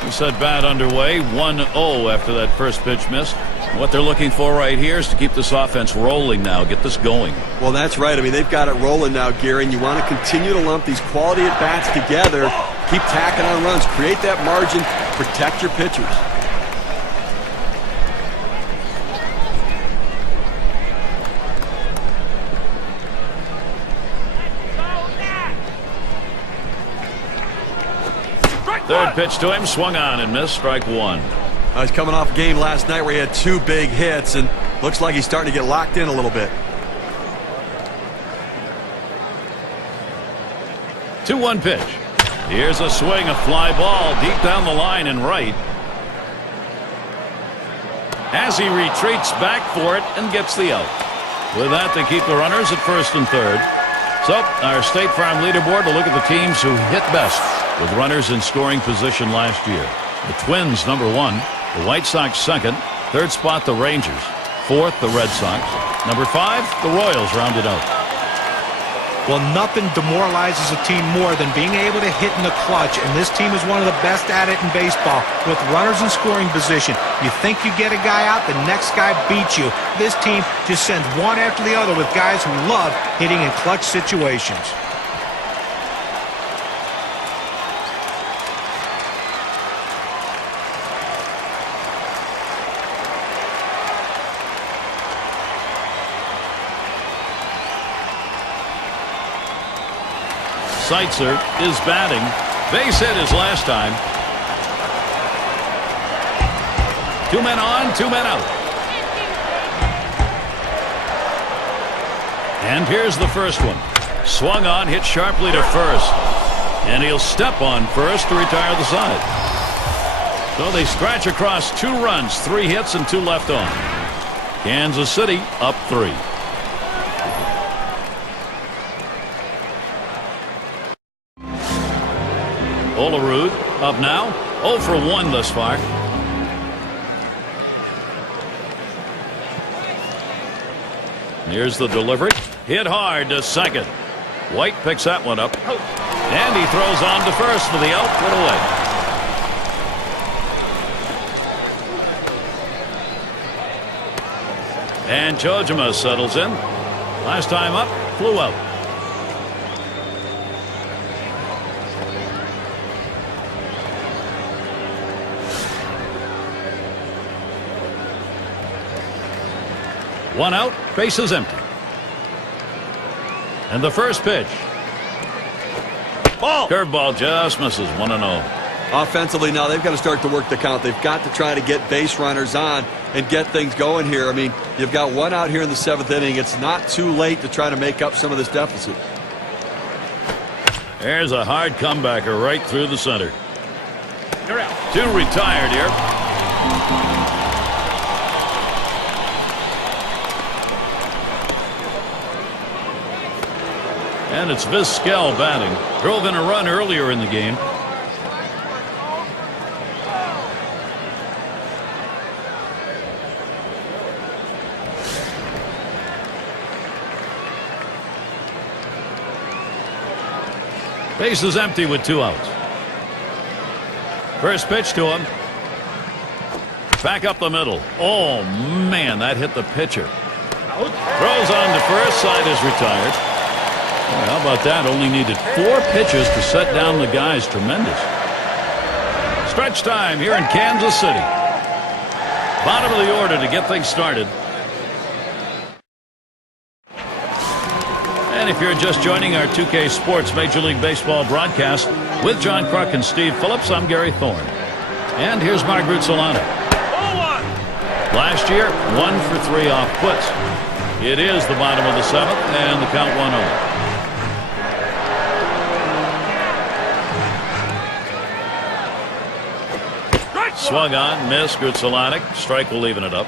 We said bat underway, 1-0 after that first pitch missed. What they're looking for right here is to keep this offense rolling now, get this going. Well, that's right. I mean, they've got it rolling now, Gary, and you want to continue to lump these quality at-bats together, keep tacking on runs, create that margin, protect your pitchers. Third pitch to him, swung on and missed, strike 1. He's coming off a game last night where he had 2 big hits, and looks like he's starting to get locked in a little bit. 2-1 pitch. Here's a swing, a fly ball deep down the line and right. As he retreats back for it and gets the out. With that, they keep the runners at first and third. So, our State Farm leaderboard will look at the teams who hit best with runners in scoring position last year. The Twins, number 1. The White Sox, second. Third spot, the Rangers. Fourth, the Red Sox. Number 5, the Royals rounded out. Well, nothing demoralizes a team more than being able to hit in the clutch, and this team is one of the best at it in baseball. With runners in scoring position, you think you get a guy out, the next guy beats you. This team just sends one after the other with guys who love hitting in clutch situations. Seitzer is batting. Base hit his last time. 2 men on, 2 men out. And here's the first one. Swung on, hit sharply to first. And he'll step on first to retire the side. So they scratch across 2 runs, 3 hits, and 2 left on. Kansas City up 3. Olerud up now. 0 for 1 thus far. Here's the delivery. Hit hard to second. White picks that one up. And he throws on to first for the out. Put away. And Chojima settles in. Last time up, flew out. One out, bases empty. And the first pitch. Ball. Curveball just misses. 1-0. Offensively now, they've got to start to work the count. They've got to try to get base runners on and get things going here. I mean, you've got 1 out here in the 7th inning. It's not too late to try to make up some of this deficit. There's a hard comebacker right through the center. You're out. 2 retired here. And it's Vizquel batting. Drove in a run earlier in the game. Base is empty with 2 outs. First pitch to him. Back up the middle. Oh, man, that hit the pitcher. Throws on to first. Side is retired. Well, how about that? Only needed 4 pitches to set down the guys. Tremendous. Stretch time here in Kansas City. Bottom of the order to get things started. And if you're just joining our 2K Sports Major League Baseball broadcast with John Kruk and Steve Phillips, I'm Gary Thorne. And here's Margaret Solano. Last year, 1 for 3 off puts. It is the bottom of the 7th and the count 1-0. Swung on, missed. Grutzelanek. Strike will even it up.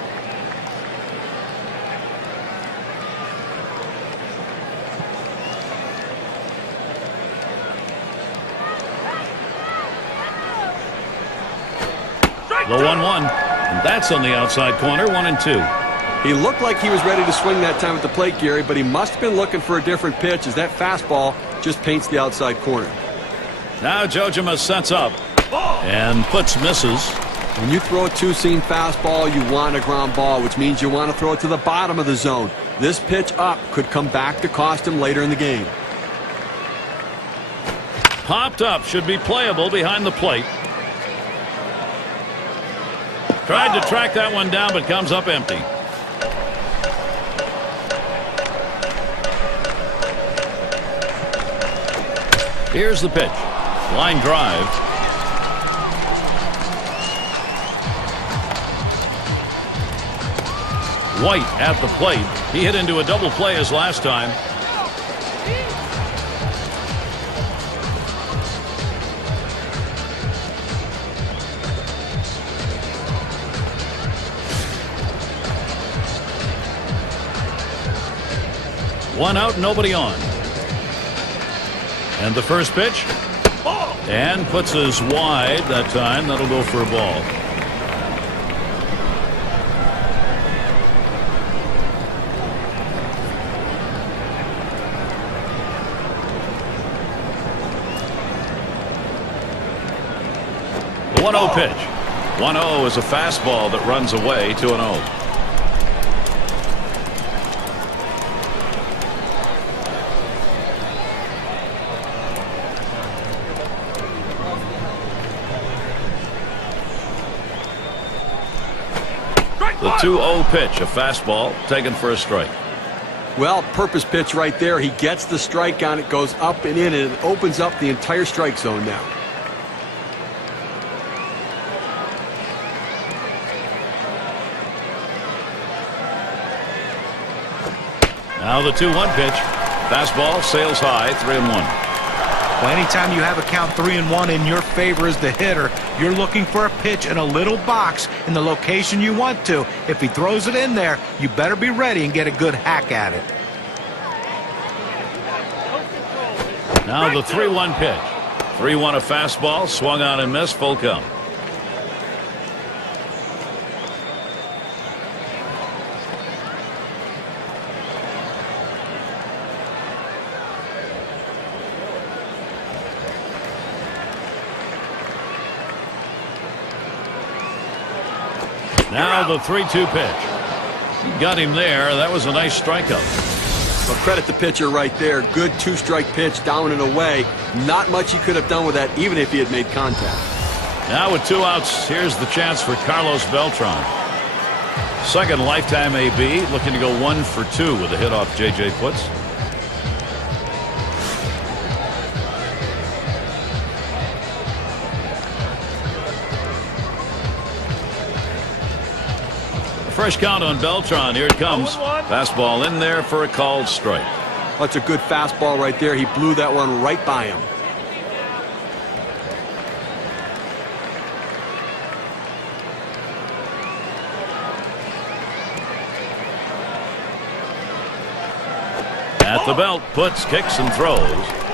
The 1-1. And that's on the outside corner. 1-2. He looked like he was ready to swing that time at the plate, Gary, but he must have been looking for a different pitch as that fastball just paints the outside corner. Now Chojima sets up and puts misses. When you throw a 2-seam fastball, you want a ground ball, which means you want to throw it to the bottom of the zone. This pitch up could come back to cost him later in the game. Popped up, should be playable behind the plate. Tried to track that one down, but comes up empty. Here's the pitch. Line drive. White at the plate. He hit into a double play as last time. One out, nobody on. And the first pitch. And puts us wide that time. That'll go for a ball. The 1-0 pitch. 1-0 is a fastball that runs away, 2-0. The 2-0 pitch, a fastball taken for a strike. Well, purpose pitch right there. He gets the strike on it, goes up and in, and it opens up the entire strike zone now. Now the 2-1 pitch. Fastball sails high, 3-1. Well, anytime you have a count 3-1 in your favor as the hitter, you're looking for a pitch in a little box in the location you want to. If he throws it in there, you better be ready and get a good hack at it. Now the 3-1 pitch. 3-1 a fastball, swung on and missed, full count. Now the 3-2 pitch. He got him there. That was a nice strikeout. Well, credit the pitcher right there. Good two-strike pitch, down and away. Not much he could have done with that, even if he had made contact. Now with 2 outs, here's the chance for Carlos Beltran. Second lifetime AB, looking to go 1 for 2 with a hit off J.J. Putz. Fresh count on Beltran. Here it comes. Fastball in there for a called strike. That's a good fastball right there. He blew that one right by him. At the belt, Putz kicks and throws.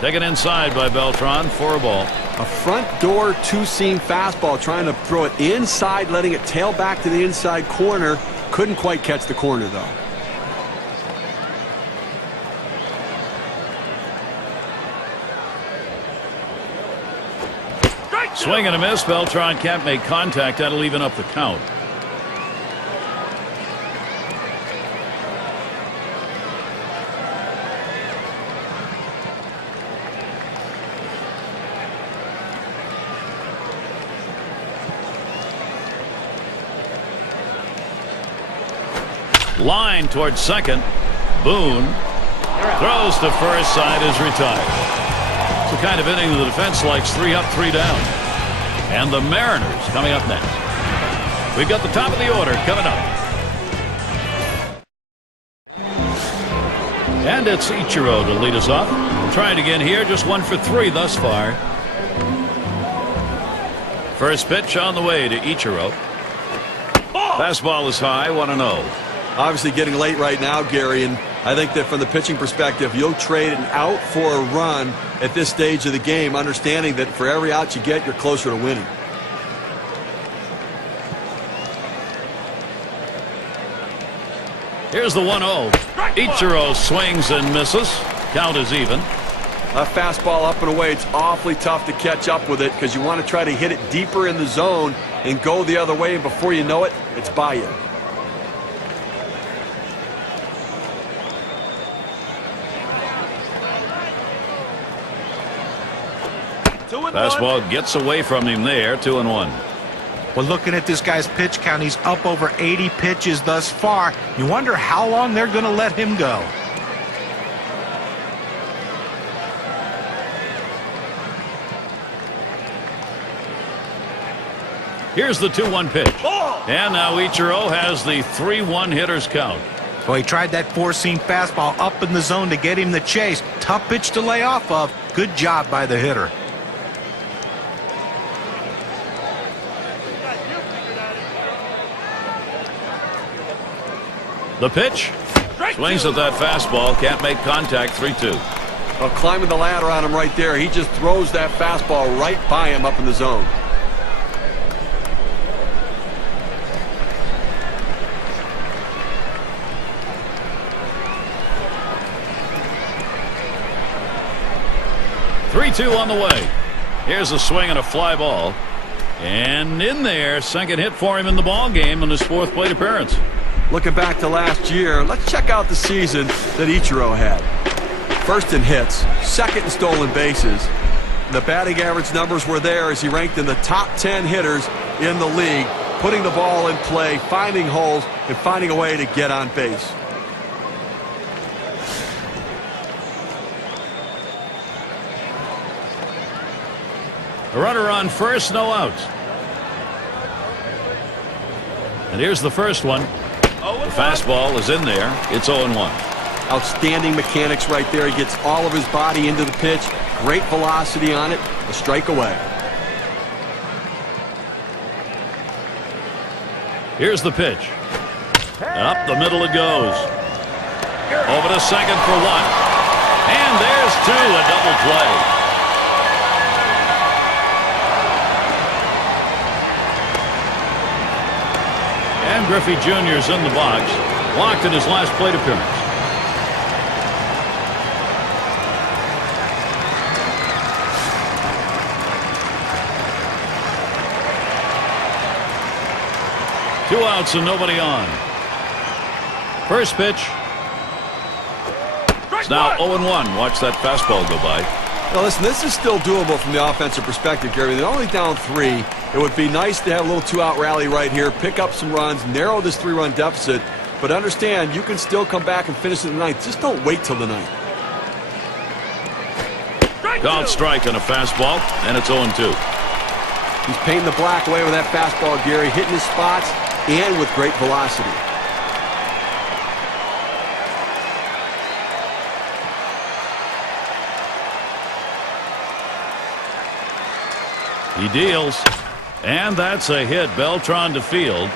Taken inside by Beltran for a ball. A front door two-seam fastball, trying to throw it inside, letting it tail back to the inside corner. Couldn't quite catch the corner, though. Swing and a miss. Beltran can't make contact. That'll even up the count. Line towards second. Boone throws to first. Side is retired. It's the kind of inning the defense likes. 3 up, 3 down. And the Mariners coming up next. We've got the top of the order coming up. And it's Ichiro to lead us off. We'll try it again here. Just 1 for 3 thus far. First pitch on the way to Ichiro. Fastball is high, 1-0. Obviously getting late right now, Gary, and I think that from the pitching perspective, you'll trade an out for a run at this stage of the game, understanding that for every out you get, you're closer to winning. Here's the 1-0. Ichiro swings and misses. Count is even. A fastball up and away, it's awfully tough to catch up with it because you want to try to hit it deeper in the zone and go the other way, and before you know it, it's by you. Fastball gets away from him there. 2-1. Well, looking at this guy's pitch count, he's up over 80 pitches thus far. You wonder how long they're going to let him go. Here's the 2-1 pitch. And now Ichiro has the 3-1 hitter's count. Well, he tried that four-seam fastball up in the zone to get him the chase. Tough pitch to lay off of. Good job by the hitter. The pitch. Swings at that fastball. Can't make contact. 3-2. Well, climbing the ladder on him right there. He just throws that fastball right by him up in the zone. Three-two on the way. Here's a swing and a fly ball. And in there, second hit for him in the ball game in his fourth plate appearance. Looking back to last year, let's check out the season that Ichiro had. First in hits, second in stolen bases. The batting average numbers were there as he ranked in the top 10 hitters in the league, putting the ball in play, finding holes, and finding a way to get on base. A runner on first, no outs. And here's the first one. The fastball is in there. It's 0-1. Outstanding mechanics right there. He gets all of his body into the pitch. Great velocity on it. A strike away. Here's the pitch. Up the middle it goes. Over to second for one. And there's two. A double play. And Griffey Jr.'s in the box. Walked in his last plate appearance. Two outs and nobody on. First pitch. It's now 0-1. Watch that fastball go by. Now listen, this is still doable from the offensive perspective, Gary. They're only down 3. It would be nice to have a little 2-out rally right here, pick up some runs, narrow this 3-run deficit. But understand, you can still come back and finish in the ninth. Just don't wait till the ninth. Called strike on a fastball, and it's 0-2. He's painting the black away with that fastball, Gary, hitting his spots and with great velocity. He deals, and that's a hit. Beltran to field.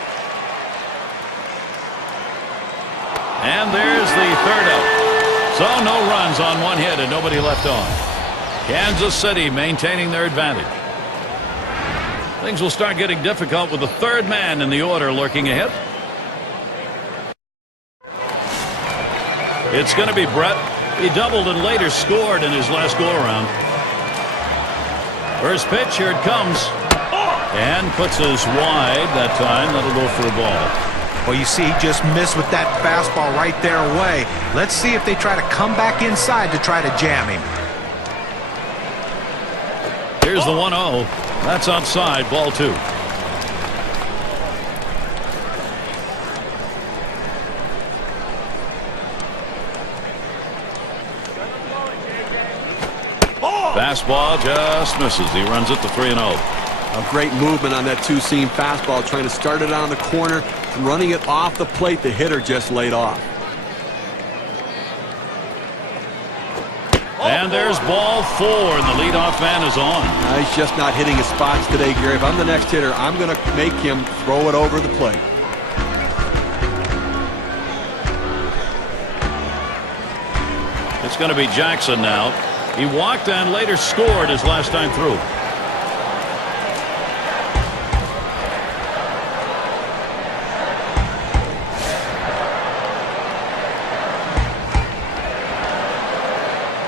And there's the third out. So no runs on one hit and nobody left on. Kansas City maintaining their advantage. Things will start getting difficult with the third man in the order lurking ahead. It's going to be Brett. He doubled and later scored in his last go-around. First pitch, here it comes. And puts us wide that time. That'll go for a ball. Well, you see, he just missed with that fastball right there away. Let's see if they try to come back inside to try to jam him. Here's the 1-0. That's outside, ball 2. Fastball just misses. He runs it to 3-0. A great movement on that 2-seam fastball, trying to start it on the corner, running it off the plate. The hitter just laid off. And there's ball 4, and the leadoff man is on. He's just not hitting his spots today, Gary. If I'm the next hitter, I'm going to make him throw it over the plate. It's going to be Jackson now. He walked and later scored his last time through.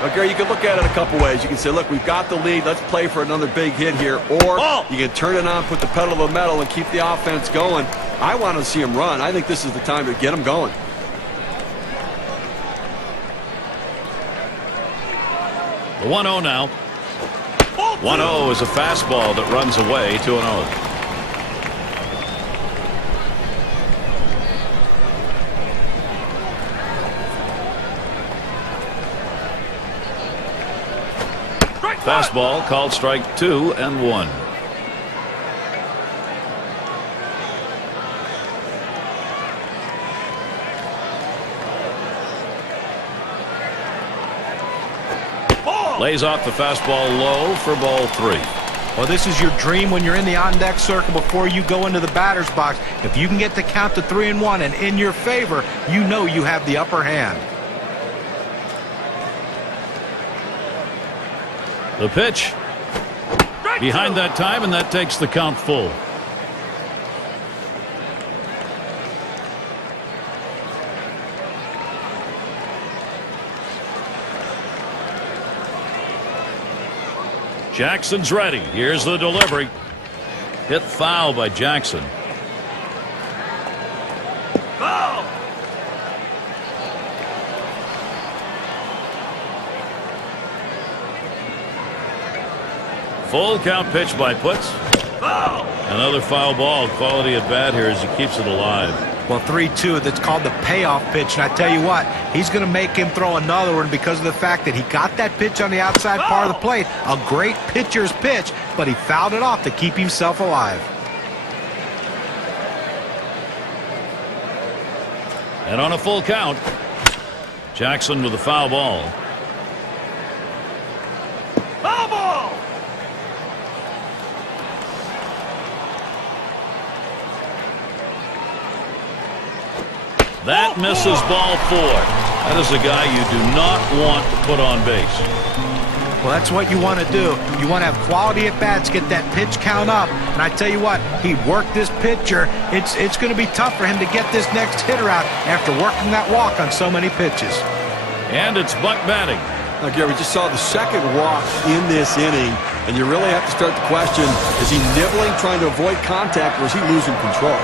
Well, Gary, you can look at it a couple ways. You can say, look, we've got the lead. Let's play for another big hit here. Or you can turn it on, put the pedal to the metal, and keep the offense going. I want to see him run. I think this is the time to get him going. The 1-0 now. 1-0 is a fastball that runs away. 2-0. Fastball called strike 2 and 1. Lays off the fastball low for ball 3. Well, this is your dream when you're in the on-deck circle before you go into the batter's box. If you can get the count to 3-1 and in your favor, you know you have the upper hand. The pitch behind that time, and that takes the count full. Jackson's ready. Here's the delivery. Hit foul by Jackson. Foul. Full count pitch by Putz. Foul. Another foul ball. Quality at bat here as he keeps it alive. Well, 3-2, that's called the payoff pitch. And I tell you what, he's going to make him throw another one because of the fact that he got that pitch on the outside part of the plate. A great pitcher's pitch, but he fouled it off to keep himself alive. And on a full count, Jackson with a foul ball. Foul ball. That misses ball 4. That is a guy you do not want to put on base. Well, that's what you want to do. You want to have quality at bats, get that pitch count up. And I tell you what, he worked this pitcher. It's going to be tough for him to get this next hitter out after working that walk on so many pitches. And it's Buck batting. Now, Gary, we just saw the second walk in this inning, and you really have to start to question, is he nibbling, trying to avoid contact, or is he losing control?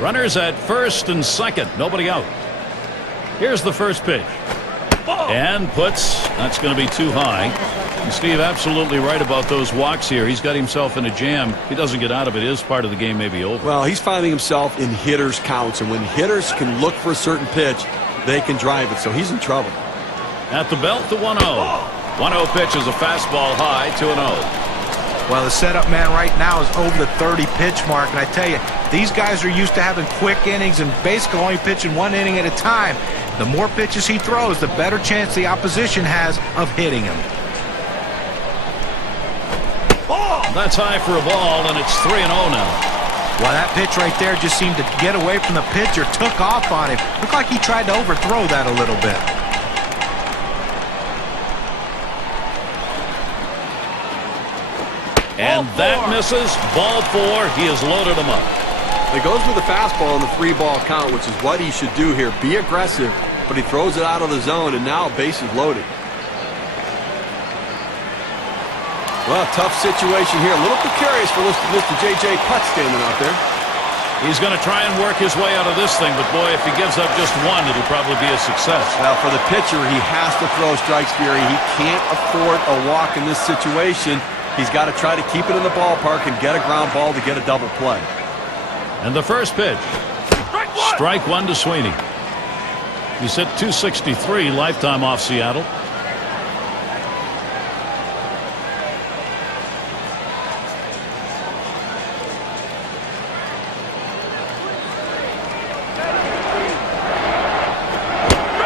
Runners at first and second. Nobody out. Here's the first pitch. And Putz. That's going to be too high. And Steve, absolutely right about those walks here. He's got himself in a jam. He doesn't get out of it. His part of the game may be over. Well, he's finding himself in hitters' counts. And when hitters can look for a certain pitch, they can drive it. So he's in trouble. At the belt, the 1-0. 1-0 pitch is a fastball high, 2-0. Well, the setup man right now is over the 30 pitch mark, and I tell you, these guys are used to having quick innings and basically only pitching one inning at a time. The more pitches he throws, the better chance the opposition has of hitting him. That's high for a ball, and it's 3-0 now. Well, that pitch right there just seemed to get away from the pitcher, took off on him. Looked like he tried to overthrow that a little bit. And that misses. Ball 4. He has loaded him up. He goes with the fastball in the 3-ball count, which is what he should do here. Be aggressive, but he throws it out of the zone, and now base is loaded. Well, tough situation here. A little precarious for Mr. J.J. Putz standing out there. He's going to try and work his way out of this thing, but boy, if he gives up just one, it'll probably be a success. Well, for the pitcher, he has to throw strikes, Fury. He can't afford a walk in this situation. He's got to try to keep it in the ballpark and get a ground ball to get a double play. And the first pitch. Strike one to Sweeney. He's hit .263 lifetime off Seattle.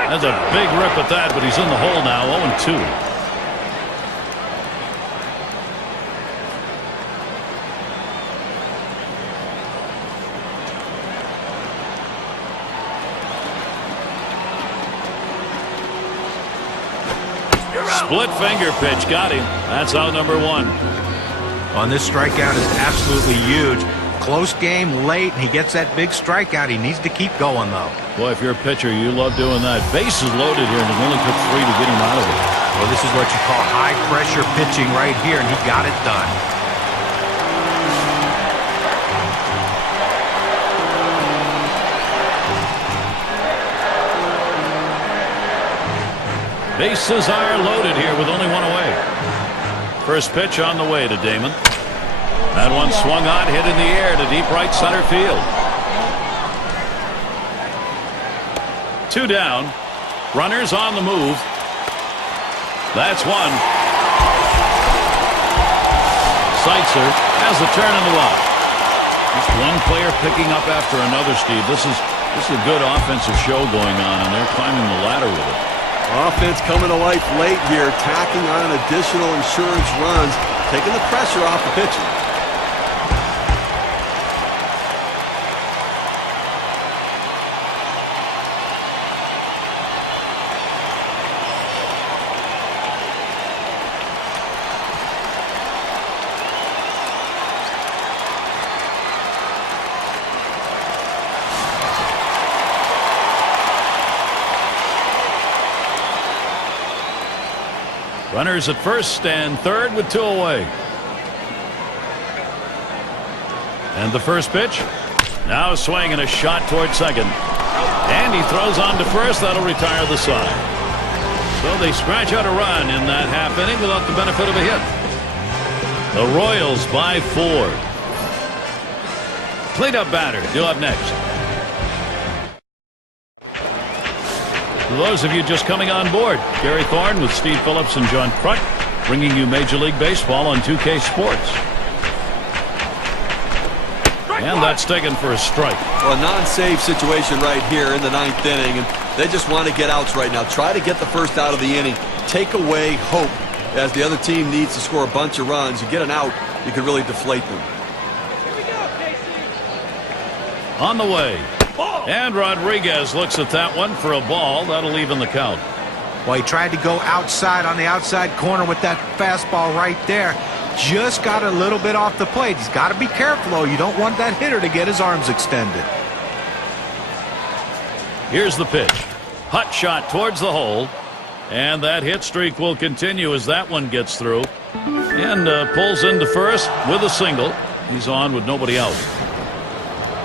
That's a big rip at that, but he's in the hole now, 0-2. Split finger pitch, got him. That's out number 1. On this strikeout is absolutely huge. Close game, late, and he gets that big strikeout. He needs to keep going, though. Boy, if you're a pitcher, you love doing that. Bases loaded here, and it only took 3 to get him out of it. Well, this is what you call high-pressure pitching right here, and he got it done. Bases are loaded here with only 1 away. First pitch on the way to Damon. That one swung on, hit in the air to deep right center field. 2 down. Runners on the move. That's 1. Seitzer has the turn in the walk. Just one player picking up after another, Steve. This is a good offensive show going on, and they're climbing the ladder with it. Offense coming to life late here, tacking on additional insurance runs, taking the pressure off the pitcher. Runners at first and third with 2 away. And the first pitch. Now a swing and a shot toward second. And he throws on to first. That'll retire the side. So they scratch out a run in that half inning without the benefit of a hit. The Royals by 4. Cleanup batter due up next. For those of you just coming on board, Gary Thorne with Steve Phillips and John Kruk bringing you Major League Baseball on 2K Sports. And that's taken for a strike. Well, a non-save situation right here in the 9th inning, and they just want to get outs right now. Try to get the first out of the inning. Take away hope as the other team needs to score a bunch of runs. You get an out, you can really deflate them. Here we go, Casey. On the way. Ball. And Rodriguez looks at that one for a ball. That'll even the count. Well, he tried to go outside on the outside corner with that fastball right there. Just got a little bit off the plate. He's got to be careful, though. You don't want that hitter to get his arms extended. Here's the pitch. Hot shot towards the hole. And that hit streak will continue as that one gets through. And pulls into first with a single. He's on with nobody out.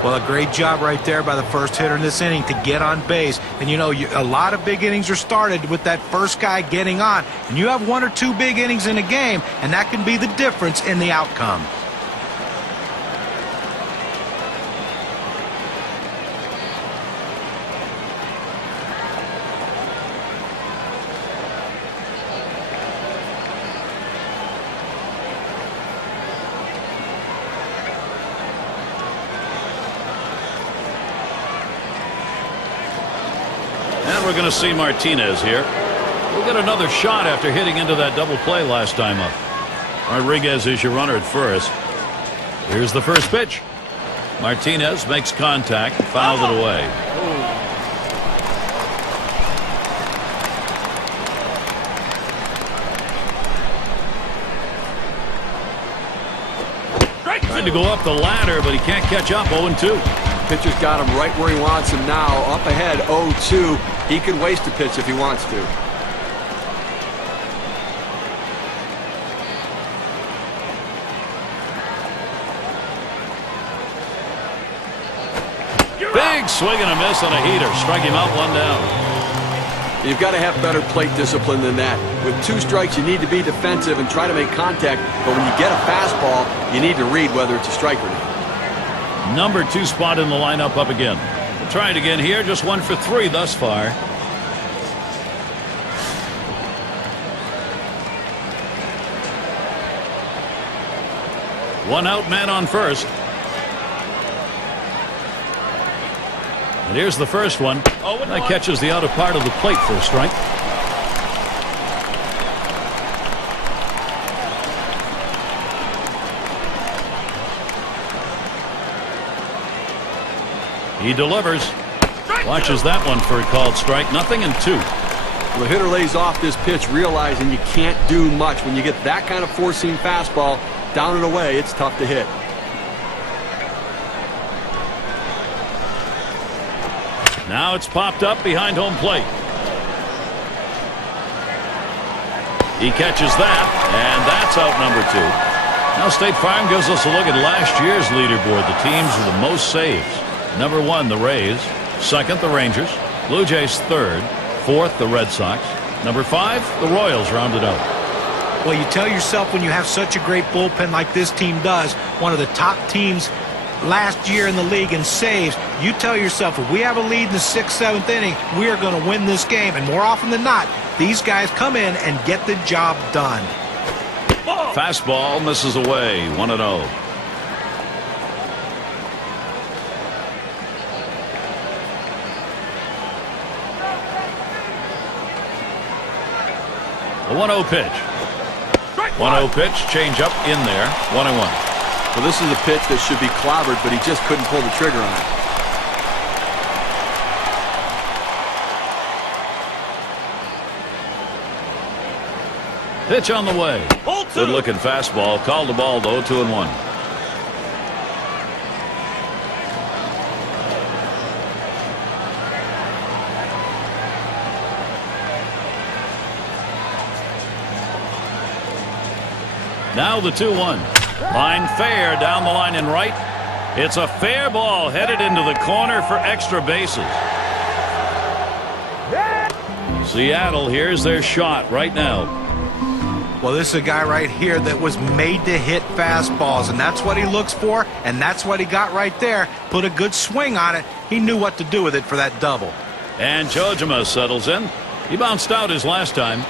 Well, a great job right there by the first hitter in this inning to get on base. And, you know, a lot of big innings are started with that first guy getting on. And you have 1 or 2 big innings in a game, and that can be the difference in the outcome. We're going to see Martinez here. We'll get another shot after hitting into that double play last time up. Rodriguez is your runner at first. Here's the first pitch. Martinez makes contact, fouled it away. Trying to go up the ladder, but he can't catch up. 0-2. Pitcher's got him right where he wants him now. Up ahead, 0-2. He can waste a pitch if he wants to. Big swing and a miss on a heater. Strike him out, 1 down. You've got to have better plate discipline than that. With 2 strikes, you need to be defensive and try to make contact. But when you get a fastball, you need to read whether it's a strike or not. Number 2 spot in the lineup up again. We'll try it again here. Just 1 for 3 thus far. One out, man on first. And here's the first one. That catches the outer part of the plate for a strike. He delivers. Watches that one for a called strike. 0-2. Well, the hitter lays off this pitch, realizing you can't do much. When you get that kind of four-seam fastball down and away, it's tough to hit. Now it's popped up behind home plate. He catches that, and that's out number 2. Now State Farm gives us a look at last year's leaderboard. The teams with the most saves. Number 1, the Rays. 2nd, the Rangers. Blue Jays 3rd. 4th, the Red Sox. Number 5, the Royals rounded out. Well, you tell yourself when you have such a great bullpen like this team does, one of the top teams last year in the league in saves, you tell yourself if we have a lead in the 6th, 7th inning, we are going to win this game. And more often than not, these guys come in and get the job done. Fastball misses away. 1-0. A 1-0 pitch. 1-0 pitch, change up in there. 1-1. Well, this is a pitch that should be clobbered, but he just couldn't pull the trigger on it. Pitch on the way. Good looking fastball. Called the ball though. 2-1. Now the 2-1. Line fair down the line and right. It's a fair ball headed into the corner for extra bases. Seattle, here's their shot right now. Well, this is a guy right here that was made to hit fastballs, and that's what he looks for, and that's what he got right there. Put a good swing on it. He knew what to do with it for that double. And Chojima settles in. He bounced out his last time.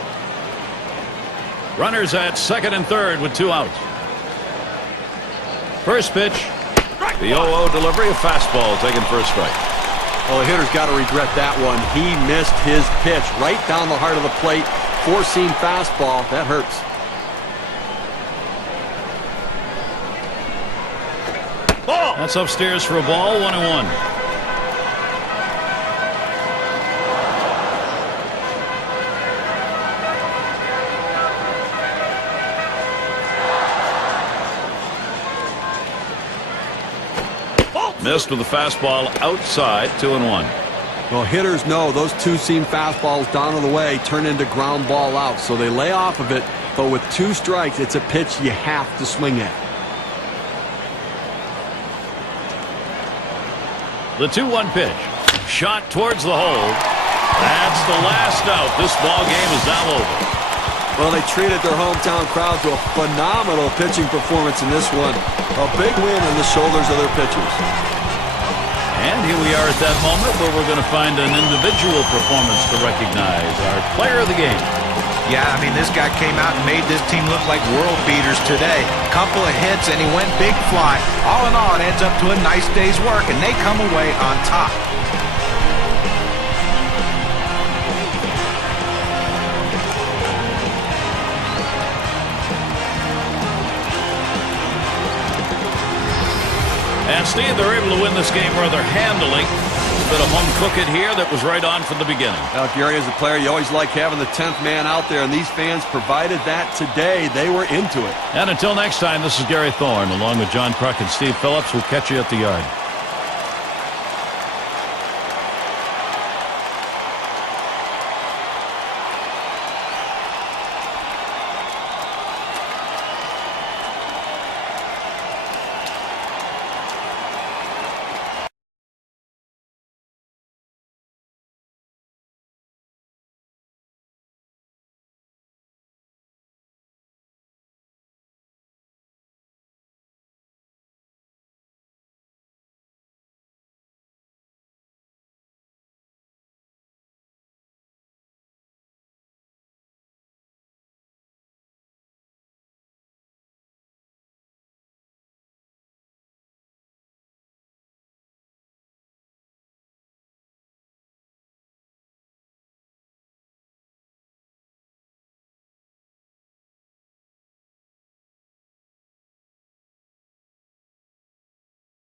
Runners at second and third with 2 outs. First pitch. The 0-0 delivery, a fastball taken for a strike. Well, the hitter's got to regret that one. He missed his pitch right down the heart of the plate. Four-seam fastball. That hurts. That's upstairs for a ball, 1-1. Missed with the fastball outside, 2-1. Well, hitters know those two-seam fastballs down to the way turn into ground ball outs, so they lay off of it, but with 2 strikes, it's a pitch you have to swing at. The 2-1 pitch. Shot towards the hole. That's the last out. This ball game is now over. Well, they treated their hometown crowd to a phenomenal pitching performance in this one. A big win on the shoulders of their pitchers. And here we are at that moment where we're going to find an individual performance to recognize our player of the game. Yeah, I mean, this guy came out and made this team look like world beaters today. Couple of hits, and he went big fly. All in all, it adds up to a nice day's work, and they come away on top. And Steve, they're able to win this game rather handily. A bit of home cooking here that was right on from the beginning. Well, Gary, as a player, you always like having the 10th man out there, and these fans provided that today. They were into it. And until next time, this is Gary Thorne, along with John Kruk and Steve Phillips. We'll catch you at the yard.